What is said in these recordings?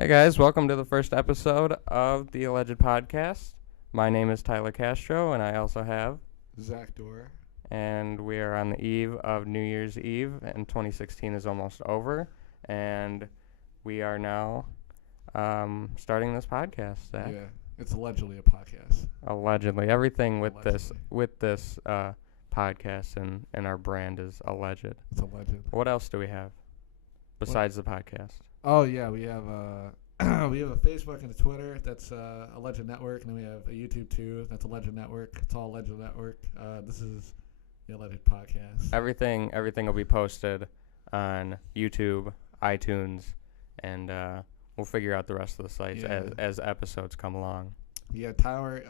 Hey guys, welcome to the first episode of the Alleged Podcast. My name is Tyler Castro, and I also have Zach Dorr. and we are on the eve of New Year's Eve, and 2016 is almost over, and we are now starting this podcast. Zach. Yeah, it's allegedly a podcast. Allegedly, everything with Allegedly. this podcast and our brand is alleged. It's alleged. What else do we have besides the podcast? Oh yeah, we have we have a Facebook and a Twitter. That's Alleged Network, and then we have a YouTube too. That's Alleged Network. It's all Alleged Network. This is the Alleged Podcast. Everything will be posted on YouTube, iTunes, and we'll figure out the rest of the sites as episodes come along. Yeah, Tyler.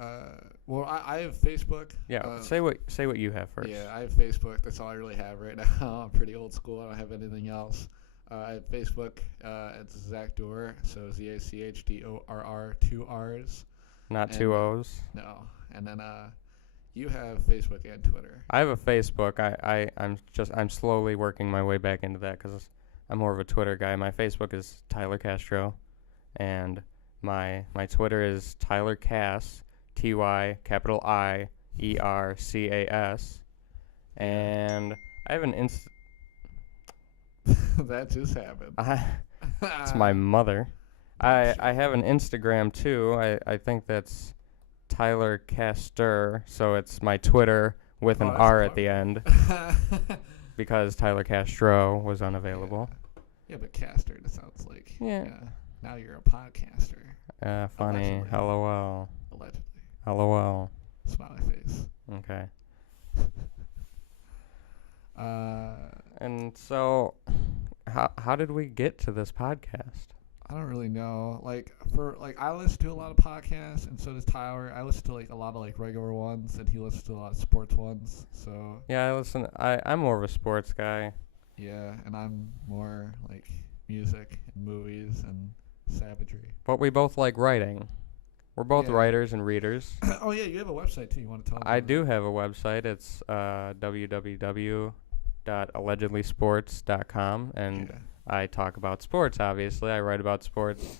Well, I have Facebook. Yeah, say what you have first. Yeah, I have Facebook. That's all I really have right now. I'm pretty old school. I don't have anything else. I have Facebook. It's Zach Dorr. So ZACHDORR, 2 R's. Not 2 O's. No. And then you have Facebook and Twitter. I have a Facebook. I'm slowly working my way back into that because I'm more of a Twitter guy. My Facebook is Tyler Castro, and my Twitter is Tyler Cass, TYERCAS, and I have an That just happened. It's my mother. I have an Instagram too. I think that's Tyler Caster, so it's my Twitter with an R at the end because Tyler Castro was unavailable. Yeah, but caster, it sounds like. Yeah. Now you're a podcaster. Funny. Allegedly. LOL. Allegedly. LOL. Smiley face. Okay. And so, how did we get to this podcast? I don't really know. I listen to a lot of podcasts, and so does Tyler. I listen to a lot of regular ones, and he listens to a lot of sports ones. So yeah, I'm more of a sports guy. yeah, and I'm more music and movies and savagery. But we both like writing. We're both writers and readers. Oh yeah, you have a website too. You want to tell me? I do have a website. It's www.allegedlysports.com, and I talk about sports, obviously. I write about sports.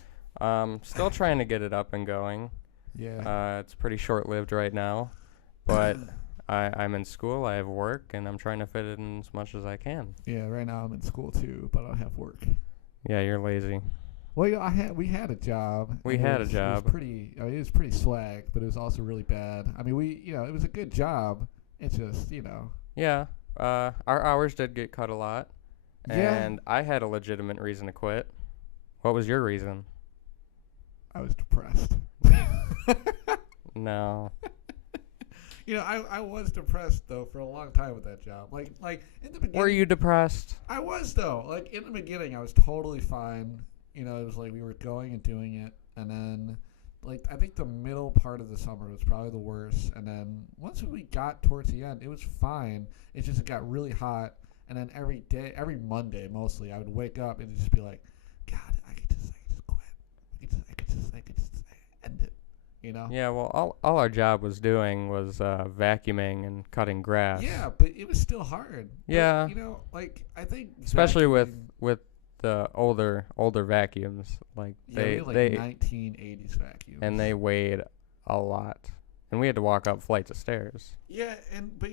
Still trying to get it up and going. Yeah. It's pretty short-lived right now, but I'm in school, I have work, and I'm trying to fit it in as much as I can. Yeah, right now I'm in school too, but I don't have work. Yeah, you're lazy. Well, we had a job. We had a job. It was pretty swag, but it was also really bad. I mean, it was a good job. It's just, Yeah, our hours did get cut a lot, and I had a legitimate reason to quit. What was your reason? I was depressed. No. I was depressed though for a long time with that job. Like in the beginning. Were you depressed? I was though. Like in the beginning, I was totally fine. It was like we were going and doing it, and then I think the middle part of the summer was probably the worst, and then once we got towards the end, it was fine. It got really hot, and then every Monday mostly, I would wake up and just be like, God, I could just quit. I could just end it. Yeah, well, all our job was doing was vacuuming and cutting grass. Yeah, but it was still hard. Yeah. But, I think especially with the older vacuums, they 1980s vacuums, and they weighed a lot, and we had to walk up flights of stairs. Yeah, but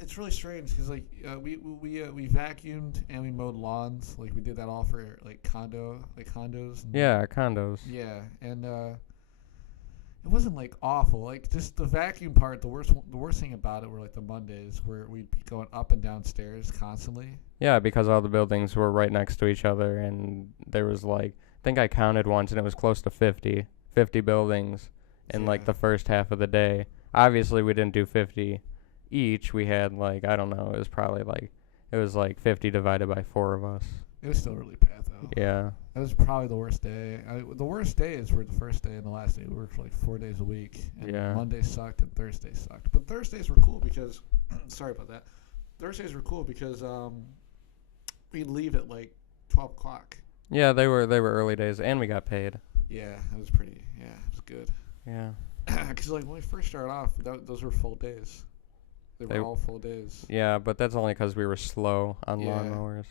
it's really strange because we vacuumed and we mowed lawns. We did that all for condos. Yeah, condos. Yeah, and it wasn't awful. Just the vacuum part. The worst thing about it were the Mondays where we'd be going up and down stairs constantly. Yeah, because all the buildings were right next to each other, and there was I think I counted once, and it was close to 50 buildings in the first half of the day. Obviously, we didn't do 50 each. We had I don't know. It was probably 50 divided by 4 of us. It was still really bad though. Yeah. That was probably the worst day. The worst days were the first day and the last day. We worked 4 days a week. And Monday sucked and Thursday sucked. But Thursdays were cool because sorry about that. Thursdays were cool because we'd leave at 12 o'clock. Yeah, they were early days, and we got paid. Yeah, it was pretty. Yeah, it was good. Yeah. Because when we first started off, those were full days. They were all full days. Yeah, but that's only because we were slow on lawnmowers.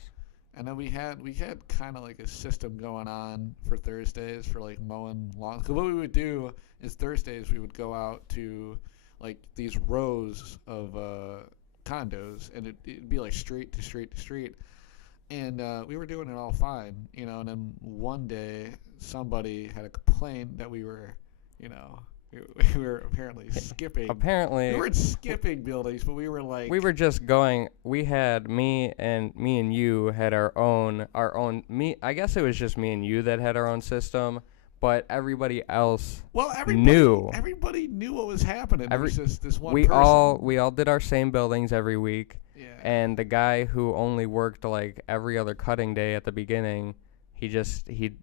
And then we had kind of like a system going on for Thursdays for like mowing lawns. Because what we would do is Thursdays we would go out to like these rows of condos, and it'd be like street to street to street. And we were doing it all fine, and then one day somebody had a complaint that we were, we were apparently skipping. Apparently, we weren't skipping buildings, but we were like we were just going. We had me and you had our own. I guess it was just me and you that had our own system, but everybody else knew. Everybody knew what was happening. It was just this one we person. we all did our same buildings every week. Yeah. And the guy who only worked like every other cutting day at the beginning, he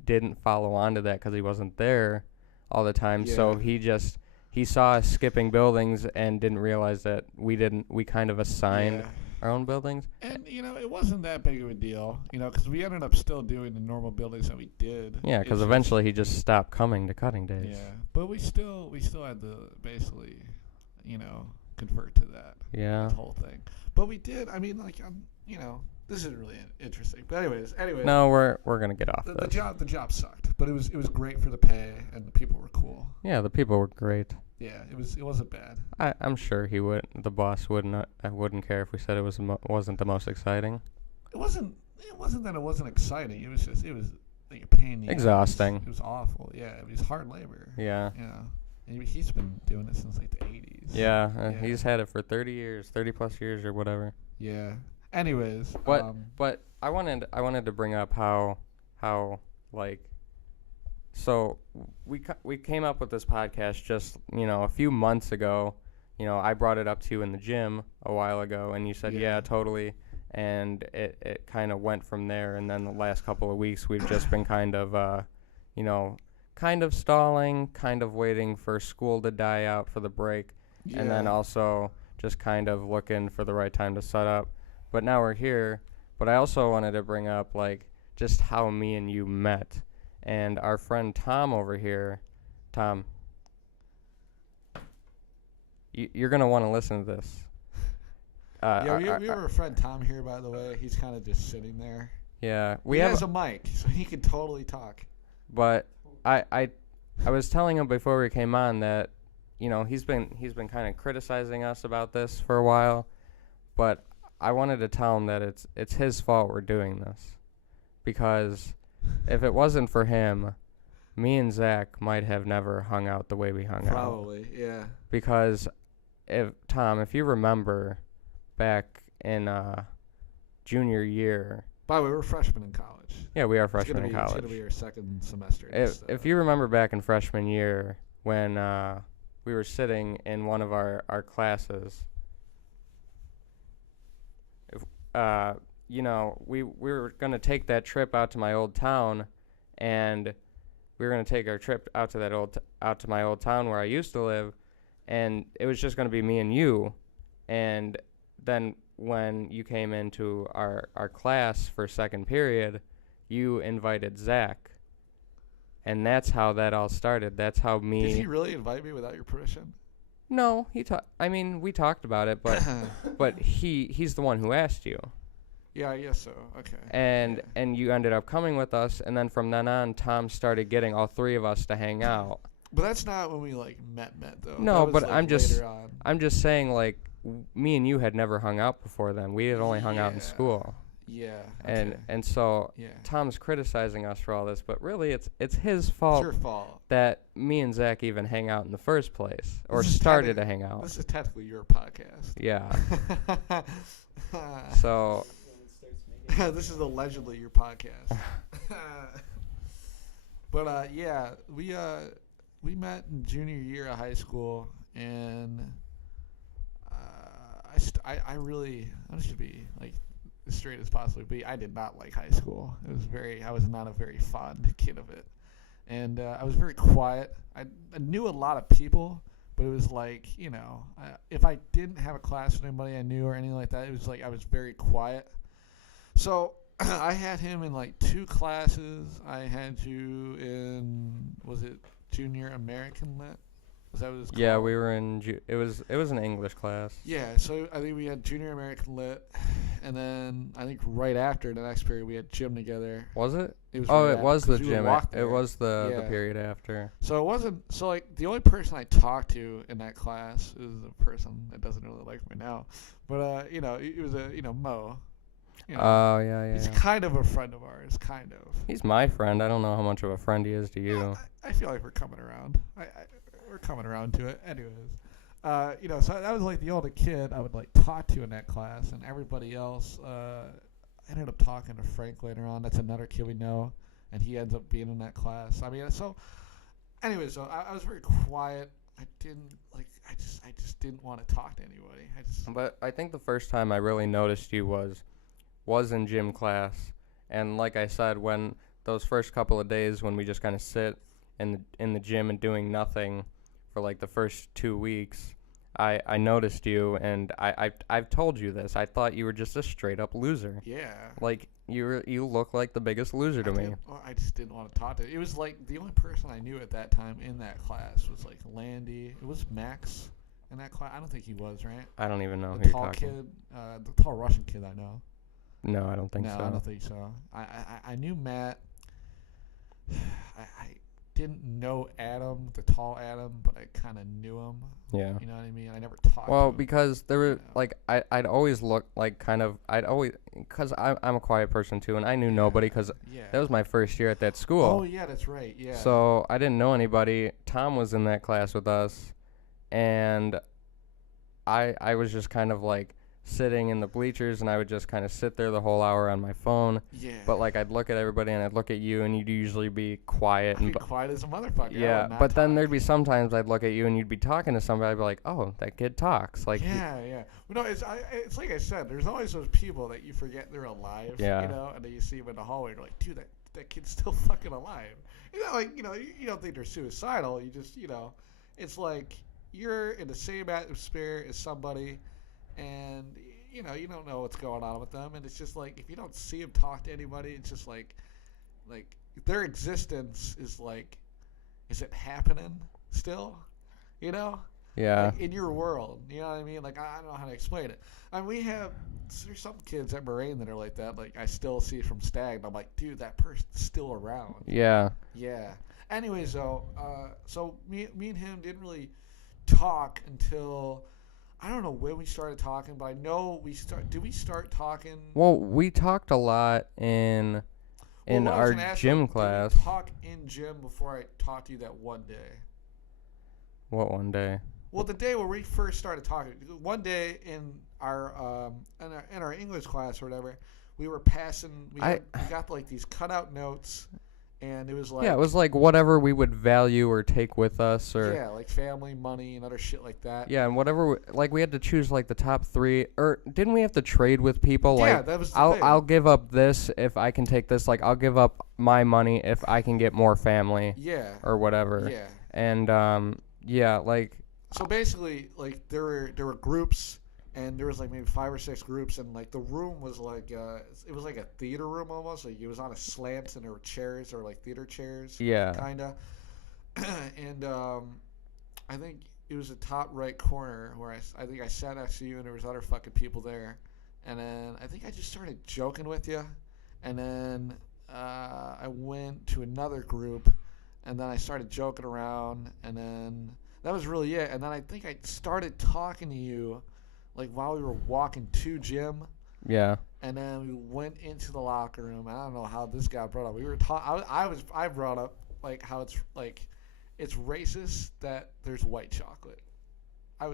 didn't follow on to that because he wasn't there all the time. Yeah. So he saw us skipping buildings and didn't realize that we kind of assigned our own buildings. And, it wasn't that big of a deal, because we ended up still doing the normal buildings that we did. Yeah, because eventually he just stopped coming to cutting days. Yeah, but we still had to basically, convert to that. Yeah. The whole thing. But we did, this is really interesting. But anyways. No, we're going to get off the this. The job sucked, but it was great for the pay, and the people were cool. Yeah, the people were great. Yeah, it wasn't bad. I'm sure the boss wouldn't care if we said it wasn't the most exciting. It wasn't that it wasn't exciting. It was like a pain in the exhausting. Ass. It was awful. Yeah, it was hard labor. Yeah. And he's been doing it since like the 80s. Yeah, he's had it for 30 plus years or whatever. Yeah. Anyways, but I wanted to bring up how like, so we came up with this podcast just a few months ago. I brought it up to you in the gym a while ago, and you said yeah totally, and it kind of went from there. And then the last couple of weeks we've just been kind of kind of stalling, kind of waiting for school to die out for the break, and then also just kind of looking for the right time to set up. But now we're here. But I also wanted to bring up like just how me and you met. And our friend Tom over here, Tom, you're going to want to listen to this. We have a friend Tom here, by the way. He's kind of just sitting there. Yeah. He has a mic, so he can totally talk. But I was telling him before we came on that, he's been kind of criticizing us about this for a while, but I wanted to tell him that it's his fault we're doing this, because if it wasn't for him, me and Zach might have never hung out the way we hung out. Probably, yeah. Because if you remember back in junior year. By the way, we're freshmen in college. Yeah, we are freshmen in college. It's going to be our second semester. If you remember back in freshman year when we were sitting in one of our classes, we were going to take that trip out to my old town, and we were going to take our trip out to my old town where I used to live, and it was just going to be me and you. And then when you came into our class for second period, you invited Zach, and that's how that all started. That's how me. Did he really invite me without your permission? No, we talked about it, but he's the one who asked you. Yeah, I guess so. Okay. And you ended up coming with us, and then from then on, Tom started getting all three of us to hang out. But that's not when we met though. No, but I'm just saying, like, me and you had never hung out before then. We had only hung out in school. Yeah. Okay. And so Tom's criticizing us for all this, but really it's his fault. It's your fault that me and Zach even hang out in the first place, or started to hang out. This is technically your podcast. Yeah. So. This is allegedly your podcast. But we met in junior year of high school, and I should be like as straight as possible, but I did not like high school. I was not a very fond kid of it, and I was very quiet. I knew a lot of people, but it was like, if I didn't have a class with anybody I knew or anything like that, it was like I was very quiet. So I had him in like 2 classes. I had you in, was it Junior American Lit? Was that what it was called? Yeah, we were in. It was an English class. Yeah, so I think we had Junior American Lit, and then I think right after the next period we had gym together. Was it? It was Oh, right it after, was the 'cause we would gym. walk It there. was the Yeah. period after. So it wasn't. So like the only person I talked to in that class is a person that doesn't really like me now, but you know, it was Mo. You know, Oh, yeah, he's yeah. kind of a friend of ours, kind of. He's my friend. I don't know how much of a friend he is to you. I feel like we're coming around. We're coming around to it. Anyways, you know, so that was like the only kid I would like talk to in that class, and everybody else. I ended up talking to Frank later on. That's another kid we know, and he ends up being in that class. I mean, so. Anyways, so I was very quiet. I just didn't want to talk to anybody. But I think the first time I really noticed you was in gym class, and like I said, when those first couple of days when we just kind of sit in the gym and doing nothing for like the first 2 weeks, I noticed you, and I've told you this. I thought you were just a straight up loser. Yeah. Like you look like the biggest loser to me. I just didn't want to talk to. It was like the only person I knew at that time in that class was like Landy. It was Max in that class. I don't think he was, right? I don't even know The who you're tall talking. kid, the tall Russian kid I know. No, I don't think No, so. I don't think so. I knew Matt. I didn't know Adam, the tall Adam, but I kind of knew him. Yeah. You know what I mean? I never talked to Well, him. because there were you know. like I'd always look like because I'm a quiet person too, and I knew nobody because Yeah. that was my first year at that school. Oh, yeah, that's right. Yeah. So I didn't know anybody. Tom was in that class with us, and I was just kind of like sitting in the bleachers, and I would just kind of sit there the whole hour on my phone. Yeah. But like I'd look at everybody, and I'd look at you, and you'd usually be quiet. I'd And be quiet as a motherfucker. I yeah, would not but then talk. there'd be sometimes I'd look at you, and you'd be talking to somebody. I'd be like, oh, that kid talks. Like Yeah. Well, no, it's like I said. There's always those people that you forget they're alive. Yeah. You know, and then you see them in the hallway. You're like, dude, that kid's still fucking alive. You know, like you don't think they're suicidal. You just it's like you're in the same atmosphere as somebody, and you don't know what's going on with them, and it's just like if you don't see them talk to anybody, it's just like their existence is like, is it happening still? You know. yeah. Like in your world, you know what I mean? Like I don't know how to explain it. I mean, there's some kids at Moraine that are like that. Like I still see from Stag, and I'm like, dude, that person's still around. Yeah. Yeah. Anyways, though, so me and him didn't really talk until I don't know when we started talking, but I know Did we start talking? Well, we talked a lot in Well, what I was our gonna ask, gym like, class. Did we talk in gym before I talked to you that one day? What one day? Well, the day where we first started talking, one day in our English class or whatever, we were passing. We got like these cutout notes, and it was like Yeah, it was like whatever we would value or take with us, or yeah, like family, money, and other shit like that. yeah, and whatever. Like we had to choose like the top 3, or didn't we have to trade with people? Yeah, Like that was the I'll thing. I'll give up this if I can take this. Like I'll give up my money if I can get more family Yeah. or whatever. Yeah. And yeah, like So basically, like there were groups, and there was like maybe 5 or 6 groups, and like the room was like it was like a theater room almost. Like it was on a slant, and there were chairs or like theater chairs. yeah, Kinda. And I think it was the top right corner where I think I sat next to you, and there was other fucking people there. And then I think I just started joking with you, and then I went to another group, and then I started joking around, and then that was really it. And then I think I started talking to you, like while we were walking to gym, yeah. and then we went into the locker room. I don't know how this got brought up. We were talking. I brought up like how it's like it's racist that there's white chocolate.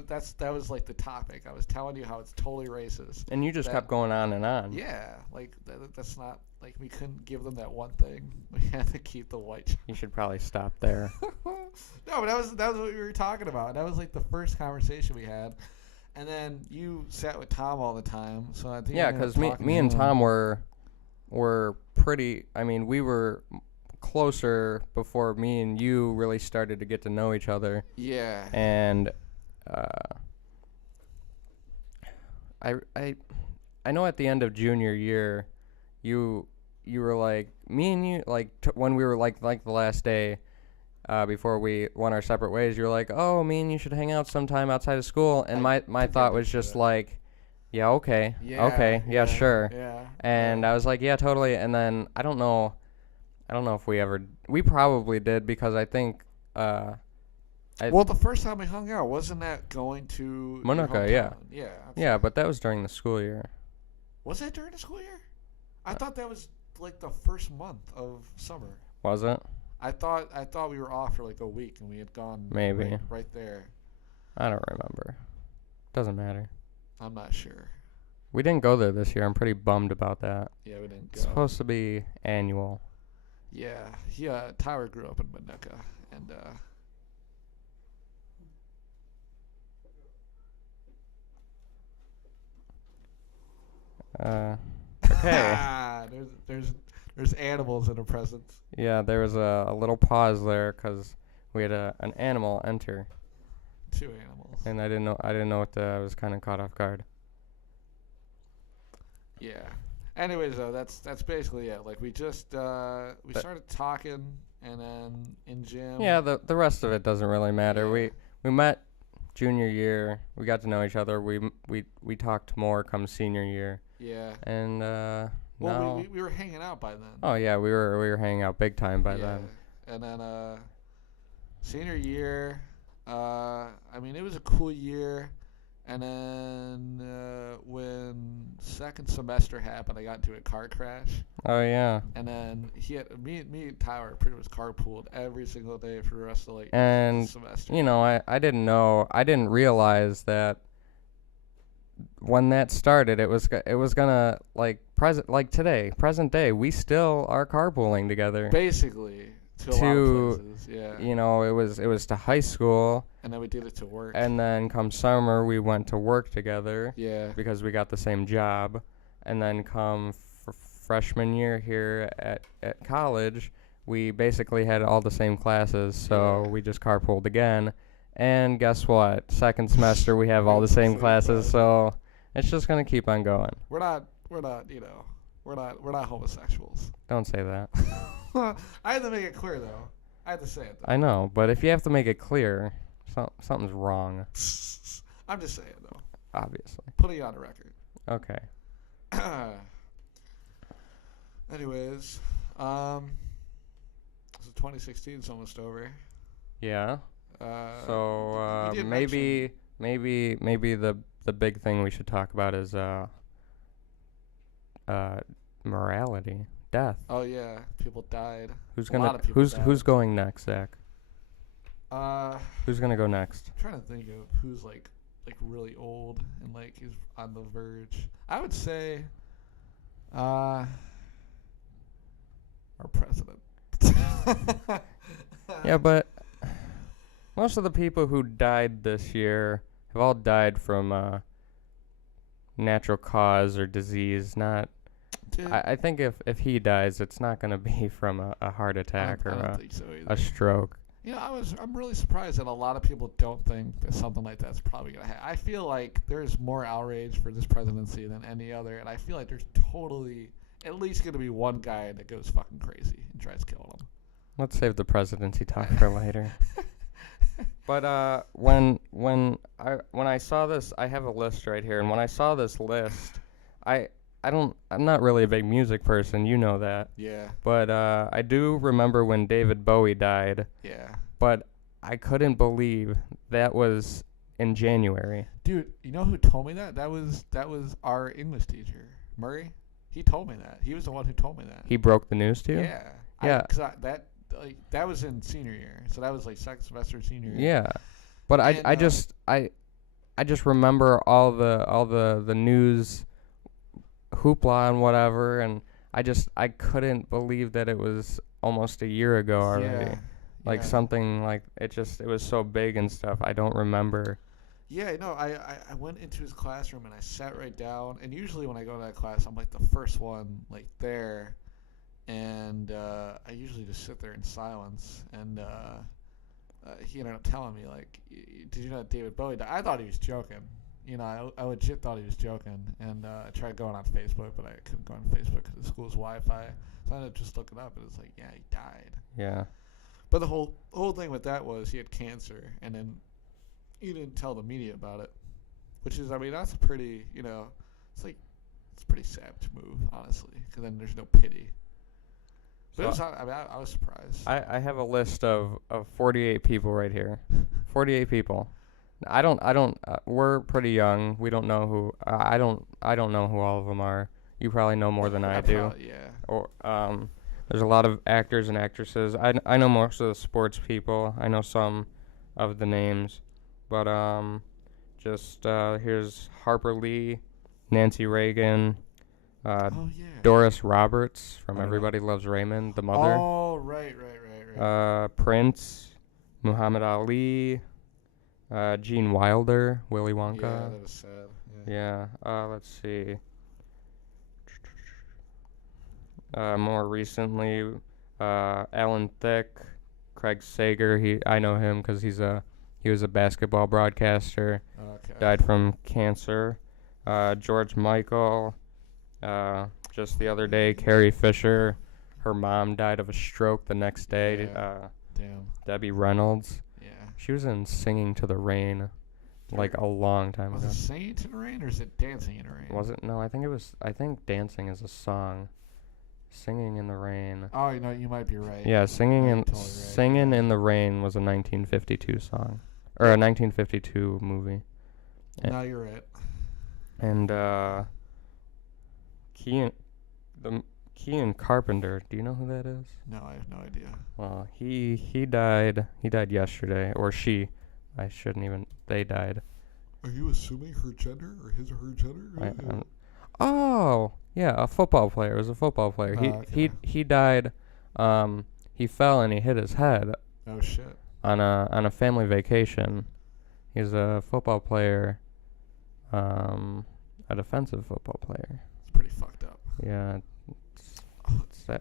That was like the topic. I was telling you how it's totally racist. And you just kept going on and on. Yeah, like that's not like we couldn't give them that one thing. We had to keep the white chocolate. You should probably stop there. No, but that was what we were talking about. That was like the first conversation we had. And then you sat with Tom all the time, so I think Yeah, because me and Tom were pretty. I mean, we were closer before me and you really started to get to know each other. Yeah. And I know at the end of junior year, you were like me and you like when we were like the last day. Before we went our separate ways, you were like, "Oh, me and you should hang out sometime outside of school." And my thought was just like, Yeah, okay. Yeah, Okay. Yeah, sure. yeah. And I was like, yeah, totally. And then I don't know if we probably did because I think I Well, the first time we hung out, wasn't that going to your Monaco, yeah. hometown? Yeah. Yeah, but that was during the school year. Was that during the school year? I thought that was like the first month of summer. Was it? I thought we were off for like a week and we had gone Maybe. right there. I don't remember. Doesn't matter. I'm not sure. We didn't go there this year. I'm pretty bummed about that. Yeah, we didn't go. It's supposed to be annual. Yeah. Tyler grew up in Monaco, and Okay. there's animals in the presence. Yeah, there was a little pause there because we had an animal enter, Two animals. and I didn't know what I was kind of caught off guard. Yeah. Anyways, though, that's basically it. Like we just we started talking, and then in gym. Yeah, the rest of it doesn't really matter. Yeah. We met junior year. We got to know each other. We talked more come senior year. Yeah. And Well, now we were hanging out by then. oh yeah, we were hanging out big time by Yeah. then. And then senior year, I mean it was a cool year. And then when second semester happened, I got into a car crash. Oh yeah. And then me and Tyler pretty much carpooled every single day for the rest of like And the semester. you know, I didn't realize that when that started, it was gonna like present day, we still are carpooling together. Basically, to a lot of places, yeah. You know, it was to high school, And then we did it to work. and then come summer we went to work together Yeah. because we got the same job, and then come freshman year here at college, we basically had all the same classes, so Yeah. we just carpooled again. And guess what? Second semester we have all the same classes, so it's just gonna keep on going. We're not homosexuals. Don't say that. I had to make it clear though. I had to say it though. I know, but if you have to make it clear, something's wrong, I'm just saying though. obviously. Putting it on the record. Okay. Anyways, so 2016 is almost over. Yeah. So you did maybe the big thing we should talk about is morality, death. Oh yeah, people died. Who's A lot gonna of people died. who's going next, Zach? I'm Who's gonna go next? trying to think of who's like really old and like is on the verge. I would say, our president. Yeah, but most of the people who died this year have all died from natural cause or disease. Not. Dude, I think if he dies, it's not gonna be from a heart attack I or don't think so either. a stroke. You know, I'm really surprised that a lot of people don't think that something like that's probably gonna happen. I feel like there's more outrage for this presidency than any other, and I feel like there's totally at least gonna be one guy that goes fucking crazy and tries killing him. Let's save the presidency talk for later. But when I saw this, I have a list right here, and when I saw this list, I'm not really a big music person, you know that. Yeah, But I do remember when David Bowie died, yeah. but I couldn't believe that was in January. Dude, you know who told me that? That was our English teacher, Murray. He told me that. He was the one who told me that. He broke the news to you? Yeah. Yeah. That was in senior year, so that was like second semester senior year. Yeah. But And, I just remember all the news hoopla and whatever, and I couldn't believe that it was almost a year ago already. Yeah. Like yeah. something like it was so big and stuff. I don't remember. Yeah, no, I went into his classroom and I sat right down. And usually when I go to that class, I'm like the first one like there, and I usually just sit there in silence. And he ended up telling me like, "Did you know that David Bowie died?" I thought he was joking. You know, I legit thought he was joking. And I tried going on Facebook, but I couldn't go on Facebook because the school's Wi-Fi. So I ended up just looking up, and it's like, yeah, he died. Yeah. But the whole thing with that was he had cancer, and then he didn't tell the media about it. which is, I mean, that's a pretty, it's like, it's a pretty savage move, honestly, because then there's no pity. But So I was surprised. I have a list of 48 people right here. 48 people. We're pretty young. We don't know who, I don't know who all of them are. You probably know more than I do. Yeah. Or, there's a lot of actors and actresses. I know most of the sports people. I know some of the names. But, here's Harper Lee, Nancy Reagan, Doris Roberts from Everybody Loves Raymond, the mother. Oh, right. Prince, Muhammad Ali, Gene Wilder, Willy Wonka. Yeah, that was sad. Yeah. Let's see. More recently, Alan Thicke, Craig Sager. I know him because he was a basketball broadcaster. Okay. Died from cancer. George Michael. Just the other day, Carrie Fisher. Her mom died of a stroke the next day. Yeah. Damn. Debbie Reynolds. Yeah. She was in Singing to the Rain, like a long time ago. Was it Singing to the Rain or is it Dancing in the Rain? Was it? No, I think Dancing is a song. Singing in the Rain. Oh, you might be right. Yeah, Singing in Totally right. Singing in the Rain was a 1952 song, or a 1952 movie. No, you're right. And Kean Carpenter. Do you know who that is? No, I have no idea. Well, he died. He died yesterday, or she. They died. Are you assuming her gender or his or her gender? Oh, yeah, a football player. It was a football player. He died. He fell and he hit his head. Oh shit. On a family vacation. He's a football player. A defensive football player. It's pretty fucked up. Yeah.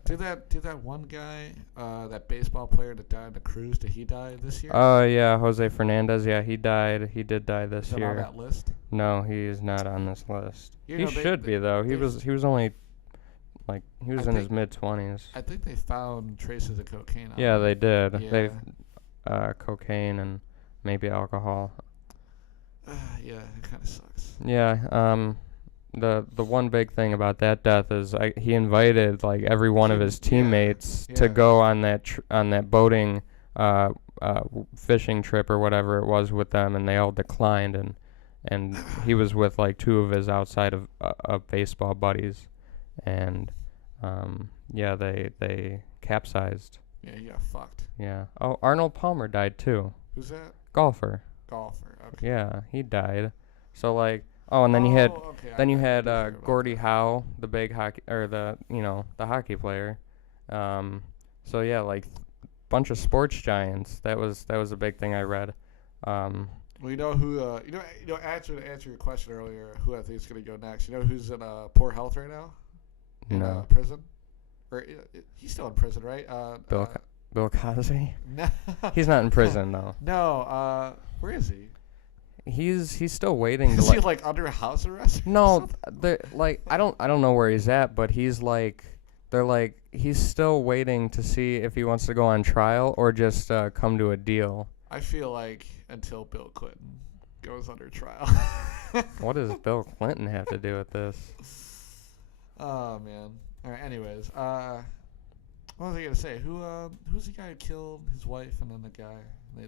Did that one guy, that baseball player that died on the cruise, did he die this year? Oh yeah, Jose Fernandez. Yeah, he died. He did die this Is that year. on that list? No, he is not on this list. He should be though. He was only he was in his mid-20s. I think they found traces of cocaine on Yeah, him. they did. Yeah. They cocaine and maybe alcohol. Yeah, it kind of sucks. Yeah. The one big thing about that death is he invited every one of his teammates to go on that boating fishing trip or whatever it was with them, and they all declined, and he was with two of his outside of baseball buddies, and they capsized. Yeah, he got fucked. Yeah. Oh, Arnold Palmer died too. Who's that? Golfer. Okay. Yeah, he died. So and then you had Gordie Howe, the big hockey, or the hockey player. So yeah, bunch of sports giants. That was a big thing I read. Well, you know who? To answer your question earlier, who I think is gonna go next. You know who's in poor health right now? In prison, or he's still in prison, right? Bill Cosby. No, he's not in prison though. No. Where is he? He's still waiting. Is he under house arrest? No, I don't know where he's at, but he's he's still waiting to see if he wants to go on trial or just come to a deal. I feel like until Bill Clinton goes under trial. What does Bill Clinton have to do with this? Oh man. All right. Anyways, what was I gonna say? Who's the guy who killed his wife and then the guy?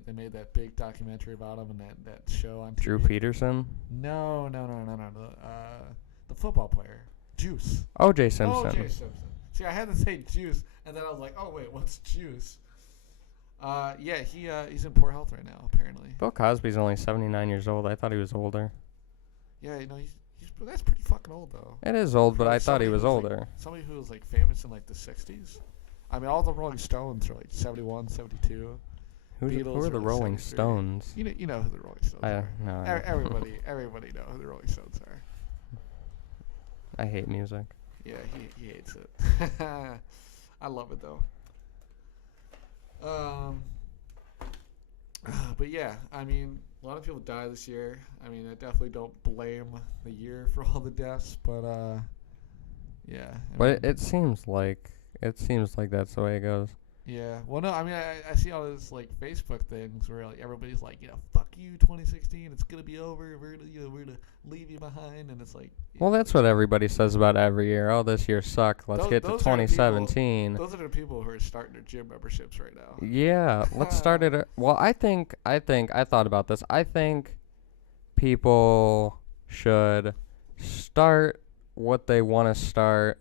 They made that big documentary about him and that show on TV. Drew Peterson? No. The football player, Juice. O.J. Simpson. O.J. Simpson. See, I had to say Juice, and then I was like, oh wait, what's Juice? He's in poor health right now, apparently. Bill Cosby's only 79 years old. I thought he was older. Yeah, that's pretty fucking old though. It is old, but I thought he was older. Somebody who was famous in the 60s. I mean, all the Rolling Stones are 71, 72. Who are the Rolling Stones? You know who the Rolling Stones are. No. Everybody know who the Rolling Stones are. I hate music. Yeah, he hates it. I love it though. But yeah, I mean, a lot of people died this year. I mean, I definitely don't blame the year for all the deaths, but yeah. But it seems like that's the way it goes. Yeah. Well, no, I mean, I see all those Facebook things where everybody's fuck you, 2016. It's gonna be over. We're gonna leave you behind, and it's like. Well, that's what everybody says about every year. Oh, this year sucked. Let's get to those are the people- 2017. Those are the people who are starting their gym memberships right now. Yeah, let's start it. Well, I thought about this. I think people should start what they want to start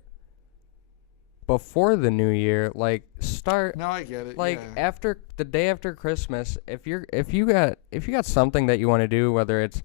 before the new year. Like start. No, I get it. Like yeah. after the day after Christmas, if you got something that you want to do, whether it's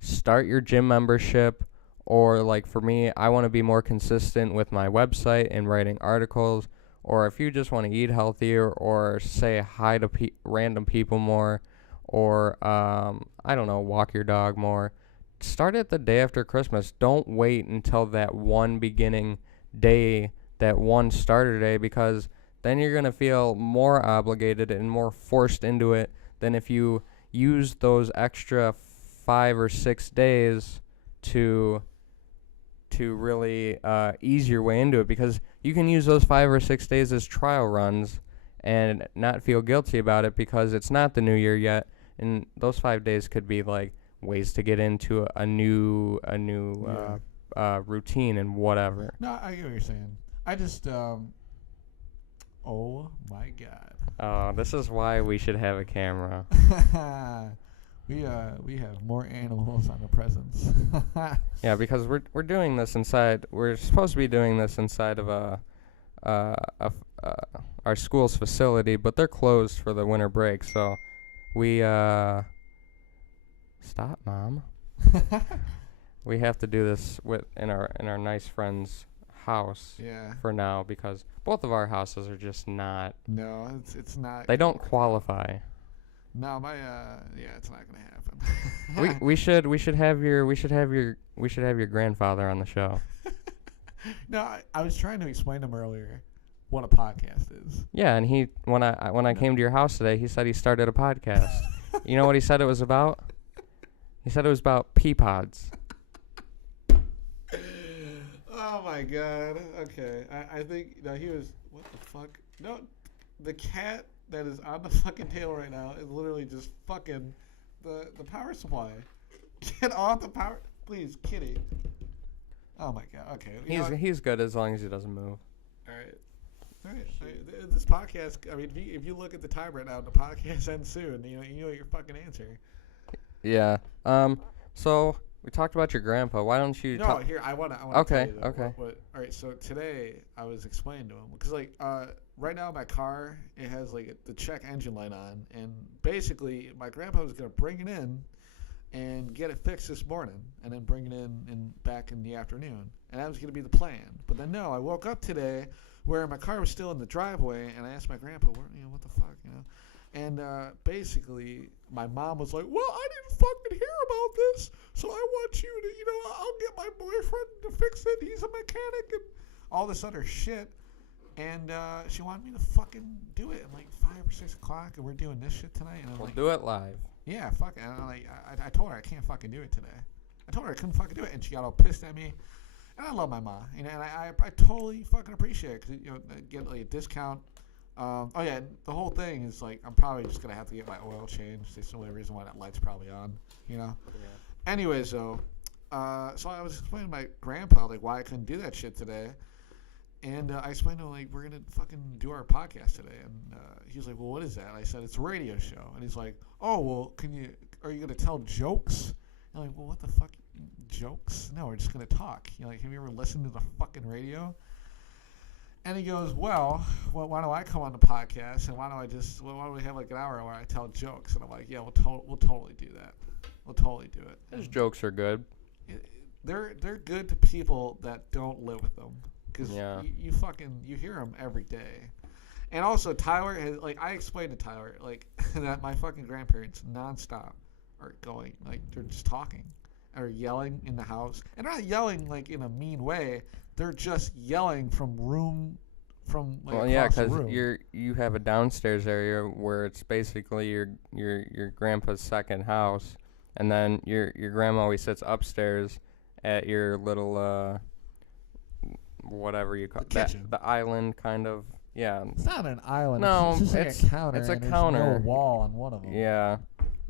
start your gym membership, or like for me, I want to be more consistent with my website and writing articles, or if you just want to eat healthier or say hi to random people more, or I don't know, walk your dog more, start it the day after Christmas. Don't wait until that one beginning day, that one starter day, because then you're going to feel more obligated and more forced into it than if you use those extra 5 or 6 days to really ease your way into it, because you can use those 5 or 6 days as trial runs and not feel guilty about it because it's not the new year yet, and those 5 days could be like ways to get into a new routine and whatever. No, I get what you're saying. I just oh my god. This is why we should have a camera. We have more animals on the presents. Yeah, because we're doing this inside. We're supposed to be doing this inside of our school's facility, but they're closed for the winter break. So we stop, Mom. We have to do this in our nice friend's house. Yeah. For now, because both of our houses are just not. No, it's not. They don't qualify. No, it's not gonna happen. we should have your grandfather on the show. No, I was trying to explain to him earlier what a podcast is. Yeah, and when I came to your house today, he said he started a podcast. You know what he said it was about? He said it was about pea pods. Oh my god. Okay, I think he was. What the fuck? No, the cat that is on the fucking table right now is literally just fucking the power supply. Get off the power, please, kitty. Oh my god. Okay. He's good as long as he doesn't move. All right. This podcast. I mean, if you look at the time right now, the podcast ends soon. You know your fucking answer. Yeah. So we talked about your grandpa. Why don't you? No, here I want to. Okay. Tell you Okay. All right. So today I was explaining to him because right now my car, it has like the check engine light on, and basically my grandpa was gonna bring it in and get it fixed this morning, and then bring it in back in the afternoon, and that was gonna be the plan. But then no, I woke up today where my car was still in the driveway, and I asked my grandpa, what the fuck, and basically my mom was like, well, I didn't fucking hear about this, so I want you to, I'll get my boyfriend to fix it. He's a mechanic and all this other shit. And she wanted me to fucking do it at like 5 or 6 o'clock, and we're doing this shit tonight. And I'm We'll like, do it live. Yeah, fuck it. And I'm like, I told her I can't fucking do it today. I told her I couldn't fucking do it, and she got all pissed at me. And I love my mom, and I totally fucking appreciate it, because get like a discount. Oh yeah, the whole thing is like I'm probably just gonna have to get my oil changed. That's the only reason why that light's probably on. Yeah. Anyways, though, so I was explaining to my grandpa like why I couldn't do that shit today. And I explained to him, like, we're going to fucking do our podcast today. And he was like, well, what is that? And I said, it's a radio show. And he's like, oh, well, are you going to tell jokes? And I'm like, well, what the fuck, jokes? No, we're just going to talk. Like, have you ever listened to the fucking radio? And he goes, well, why don't I come on the podcast? And why don't we have like an hour where I tell jokes? And I'm like, yeah, we'll totally do that. We'll totally do it. His jokes are good. They're good to people that don't live with them. Because you hear them every day. And also Tyler has, like, I explained to Tyler, like, that my fucking grandparents nonstop are going, like, they're just talking or yelling in the house. And they're not yelling like in a mean way. They're just yelling from across the room. You have a downstairs area where it's basically your grandpa's second house, and then your grandma always sits upstairs at your little whatever you call it, the island kind of. Yeah. It's not an island. No, it's just like a counter. It's a and counter. There's no wall on one of them. Yeah.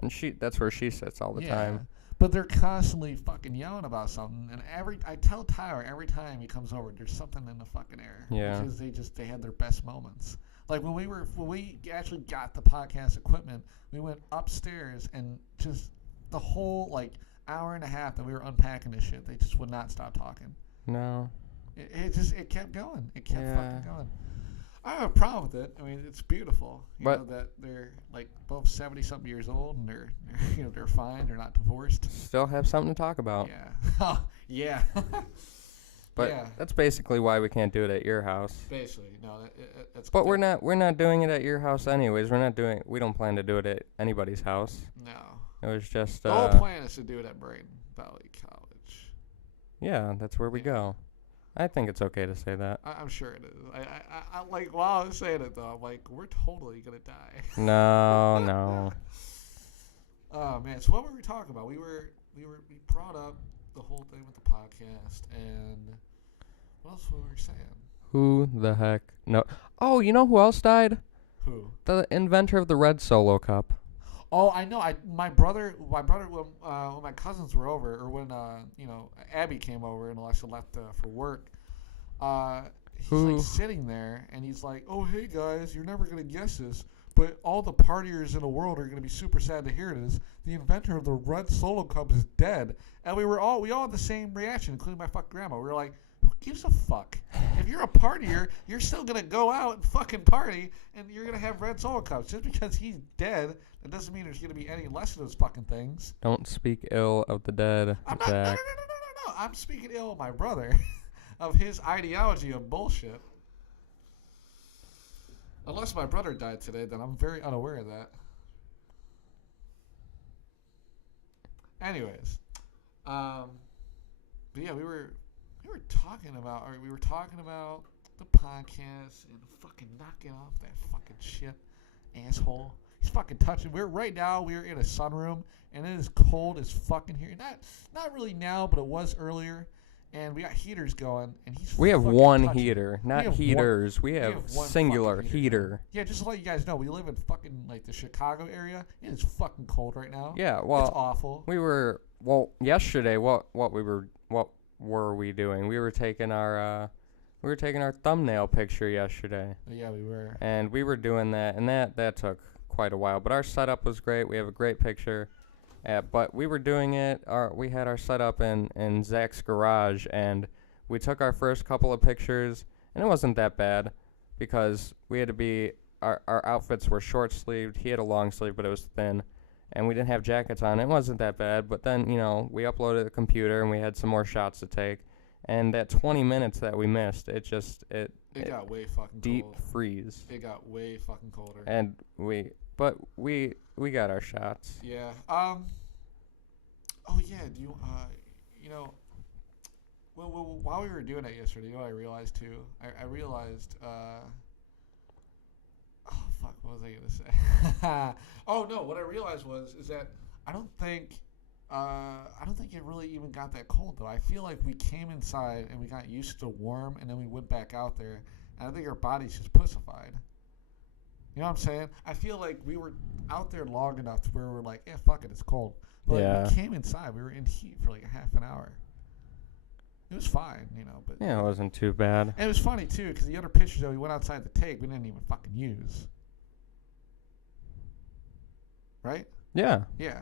And that's where she sits all the time. But they're constantly fucking yelling about something, and I tell Tyler every time he comes over, there's something in the fucking air. Yeah. Because they had their best moments. Like when we actually got the podcast equipment, we went upstairs and just the whole like hour and a half that we were unpacking this shit, they just would not stop talking. No. It kept going. It kept fucking going. I don't have a problem with it. I mean, it's beautiful. You know that they're like both 70-something years old and they're fine. They're not divorced. Still have something to talk about. Yeah. Yeah. But that's basically why we can't do it at your house. Basically, no. That's. But we're not doing it at your house anyways. We don't plan to do it at anybody's house. No. It was just. The whole plan is to do it at Brighton Valley College. Yeah, that's where we go. I think it's okay to say that. I'm sure it is. I like while I was saying it though, I'm like, we're totally gonna die. No. Oh man, so what were we talking about? We brought up the whole thing with the podcast, and what else were we saying? Who the heck? No. Oh, you know who else died? Who? The inventor of the red Solo cup. Oh, I know. My brother, when my cousins were over, or when Abby came over and Alexa left for work, he's like sitting there and he's like, "Oh, hey guys, you're never gonna guess this, but all the partiers in the world are gonna be super sad to hear this. The inventor of the red Solo cup is dead." And we all had the same reaction, including my fucking grandma. We were like, "Who gives a fuck? If you're a partier, you're still gonna go out and fucking party, and you're gonna have red Solo cups. Just because he's dead, that doesn't mean there's gonna be any less of those fucking things." Don't speak ill of the dead, Zach. No. I'm speaking ill of my brother, of his ideology of bullshit. Unless my brother died today, then I'm very unaware of that. Anyways, but yeah, we were talking about the podcast and fucking knocking off that fucking shit, asshole. He's fucking touching. We're in a sunroom and it is cold as fucking here. Not really now, but it was earlier. And we got heaters going, and we have one touching. Heater, not heaters. We have singular heater. Yeah, just to let you guys know, we live in fucking like the Chicago area. It is fucking cold right now. Yeah, well, it's awful. Yesterday. What were we doing? We were taking our thumbnail picture yesterday. Yeah, we were. And we were doing that, and that took quite a while. But our setup was great. We have a great picture. But we were doing it. We had our setup in Zach's garage, and we took our first couple of pictures, and it wasn't that bad because we had to be. Our outfits were short sleeved. He had a long sleeve, but it was thin, and we didn't have jackets on. It wasn't that bad. But then we uploaded the computer, and we had some more shots to take. And that 20 minutes that we missed, it got way fucking deep cold. Freeze. It got way fucking colder. And we got our shots. Yeah. Oh yeah. Do you Well, while we were doing that yesterday, you know what I realized too? I realized. Oh fuck! What was I gonna say? Oh no! What I realized is that I don't think it really even got that cold though. I feel like we came inside and we got used to warm, and then we went back out there, and I think our bodies just pussified. You know what I'm saying? I feel like we were out there long enough to where we're like, yeah, fuck it, it's cold. But like, we came inside, we were in heat for like a half an hour. It was fine, but yeah, it wasn't too bad. And it was funny too, because the other pictures that we went outside to take, we didn't even fucking use. Right? Yeah. Yeah.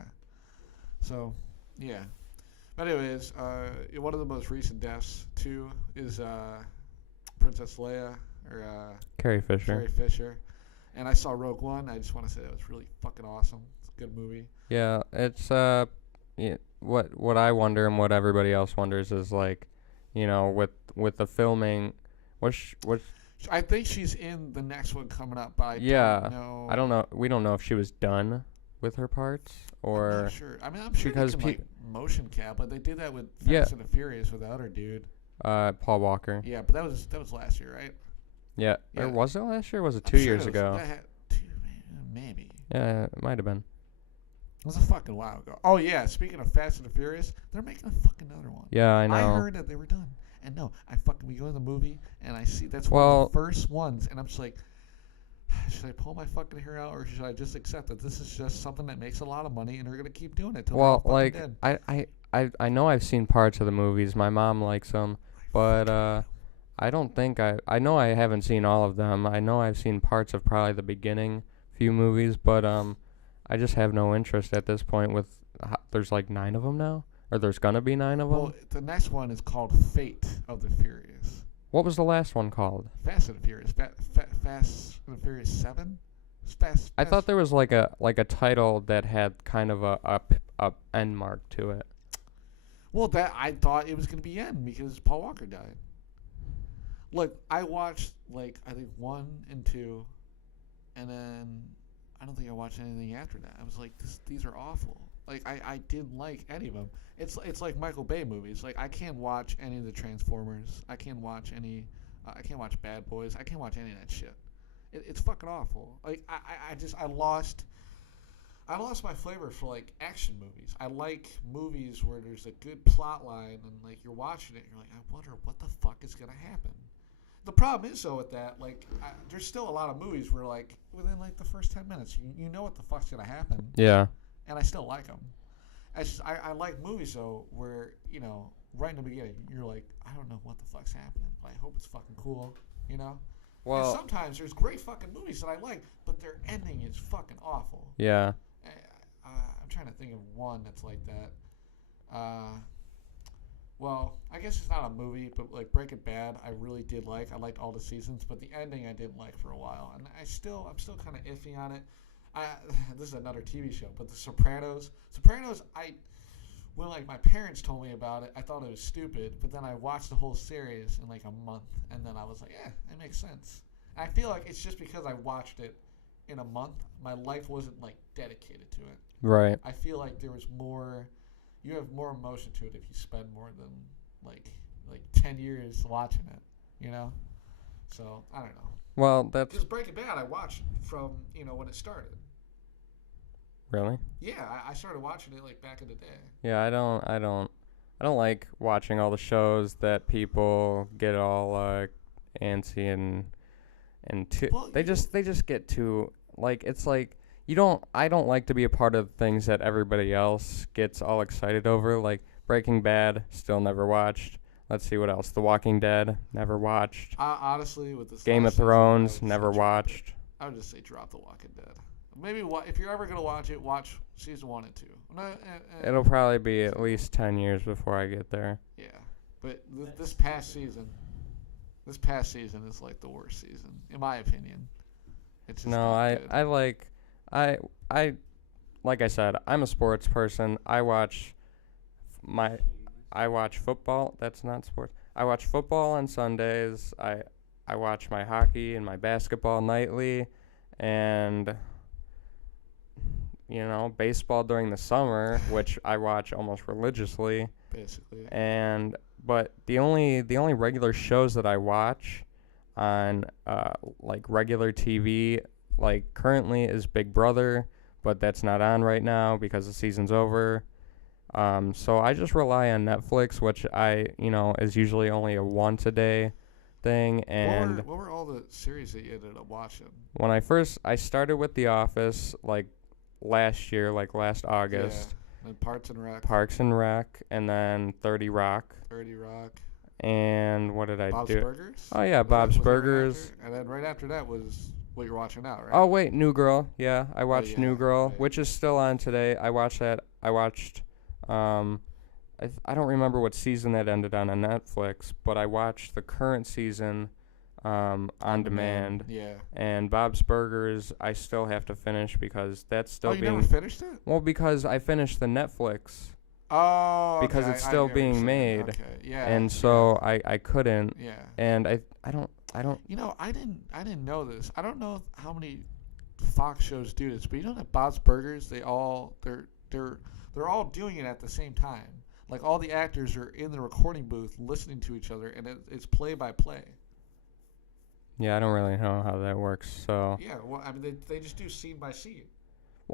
So, yeah. But anyways, one of the most recent deaths too is Princess Leia or Carrie Fisher. And I saw Rogue One. I just want to say that was really fucking awesome. It's a good movie. Yeah, it's what I wonder and what everybody else wonders is like, with the filming, what I think she's in the next one coming up. But I don't know. We don't know if she was done with her parts or. I'm not sure. I mean, I'm sure because they can motion cap, but they did that with Fast and the Furious with the other dude. Paul Walker. Yeah, but that was last year, right? Yeah. Or was it last year? Or was it 2 years ago? Maybe. Yeah, it might have been. It was a fucking while ago. Oh, yeah. Speaking of Fast and the Furious, they're making a fucking other one. Yeah, I know. I heard that they were done. And no, we go to the movie, and I see that's one of the first ones, and I'm just like, should I pull my fucking hair out, or should I just accept that this is just something that makes a lot of money and they're gonna keep doing it till they're all Well, fucking like dead? I know I've seen parts of the movies. My mom likes them, but I don't think I know I haven't seen all of them. I know I've seen parts of probably the beginning few movies, but I just have no interest at this point. With there's like 9 of them now, or there's gonna be 9 of them. Well, the next one is called Fate of the Furious. What was the last one called? Fast and the Furious. Fast and the Furious 7. I thought there was like a title that had kind of a end mark to it. Well, that I thought it was gonna be end because Paul Walker died. Look, I watched like I think 1 and 2, and then I don't think I watched anything after that. I was like, these are awful. Like I didn't like any of them. It's like Michael Bay movies. Like I can't watch any of the Transformers. I can't watch any. I can't watch Bad Boys. I can't watch any of that shit. It's fucking awful. Like I lost my flavor for like action movies. I like movies where there's a good plot line and like you're watching it and you're like, I wonder what the fuck is gonna happen. The problem is though with that, like there's still a lot of movies where like within like the first 10 minutes you know what the fuck's gonna happen. Yeah. And I still like them. I like movies though where you know right in the beginning you're like, I don't know what the fuck's happening, but I hope it's fucking cool, you know. Well, and sometimes there's great fucking movies that I like, but their ending is fucking awful. Yeah. I'm trying to think of one that's like that. Well, I guess it's not a movie, but like Breaking Bad, I really did like. I liked all the seasons, but the ending I didn't like for a while, and I'm still kind of iffy on it. This is another TV show, but The Sopranos. When like my parents told me about it, I thought it was stupid, but then I watched the whole series in like a month, and then I was like, yeah, it makes sense. And I feel like it's just because I watched it in a month, my life wasn't like dedicated to it. Right. I feel like there was more. You have more emotion to it if you spend more than like 10 years watching it, you know. So I don't know. Well, that's because Breaking Bad I watched from when it started. Really? Yeah, I started watching it like back in the day. Yeah, I don't like watching all the shows that people get all antsy and too. Well, they just get too like it's like I don't like to be a part of things that everybody else gets all excited over. Like Breaking Bad, still never watched. Let's see what else. The Walking Dead, never watched. Honestly, with this Game of Thrones, never watched. I would just say drop The Walking Dead. Maybe if you're ever gonna watch it, watch season 1 and 2. It'll probably be at least 10 years before I get there. Yeah, but this past season is like the worst season in my opinion. It's just like I said, I'm a sports person. I watch football. That's not sports. I watch football on Sundays. I watch my hockey and my basketball nightly, and baseball during the summer, which I watch almost religiously. Basically. But the only regular shows that I watch on like regular TV like currently is Big Brother, but that's not on right now because the season's over. So I just rely on Netflix, which is usually only a once a day thing. And what were all the series that you ended up watching? When I started with The Office like last year, like last August. Yeah. And Parks and Rec, and then 30 Rock. And what did I do? Bob's Burgers? Oh yeah, Bob's Burgers. And then right after that was what you're watching now, right? Oh wait, New Girl. Yeah, I watched New Girl, right. Which is still on today. I watched that. I watched I don't remember what season that ended on Netflix, but I watched the current season on demand. Yeah. And Bob's Burgers I still have to finish because that's still being... Oh, you never finished it? Well, because I finished the Netflix. Oh, okay. Because it's still being made. Okay. Yeah. And so I couldn't. Yeah. And I don't. I didn't know this. I don't know how many Fox shows do this, but you know that Bob's Burgers, they're all doing it at the same time. Like all the actors are in the recording booth listening to each other, and it's play by play. Yeah, I don't really know how that works. So. Yeah, well, I mean they just do scene by scene.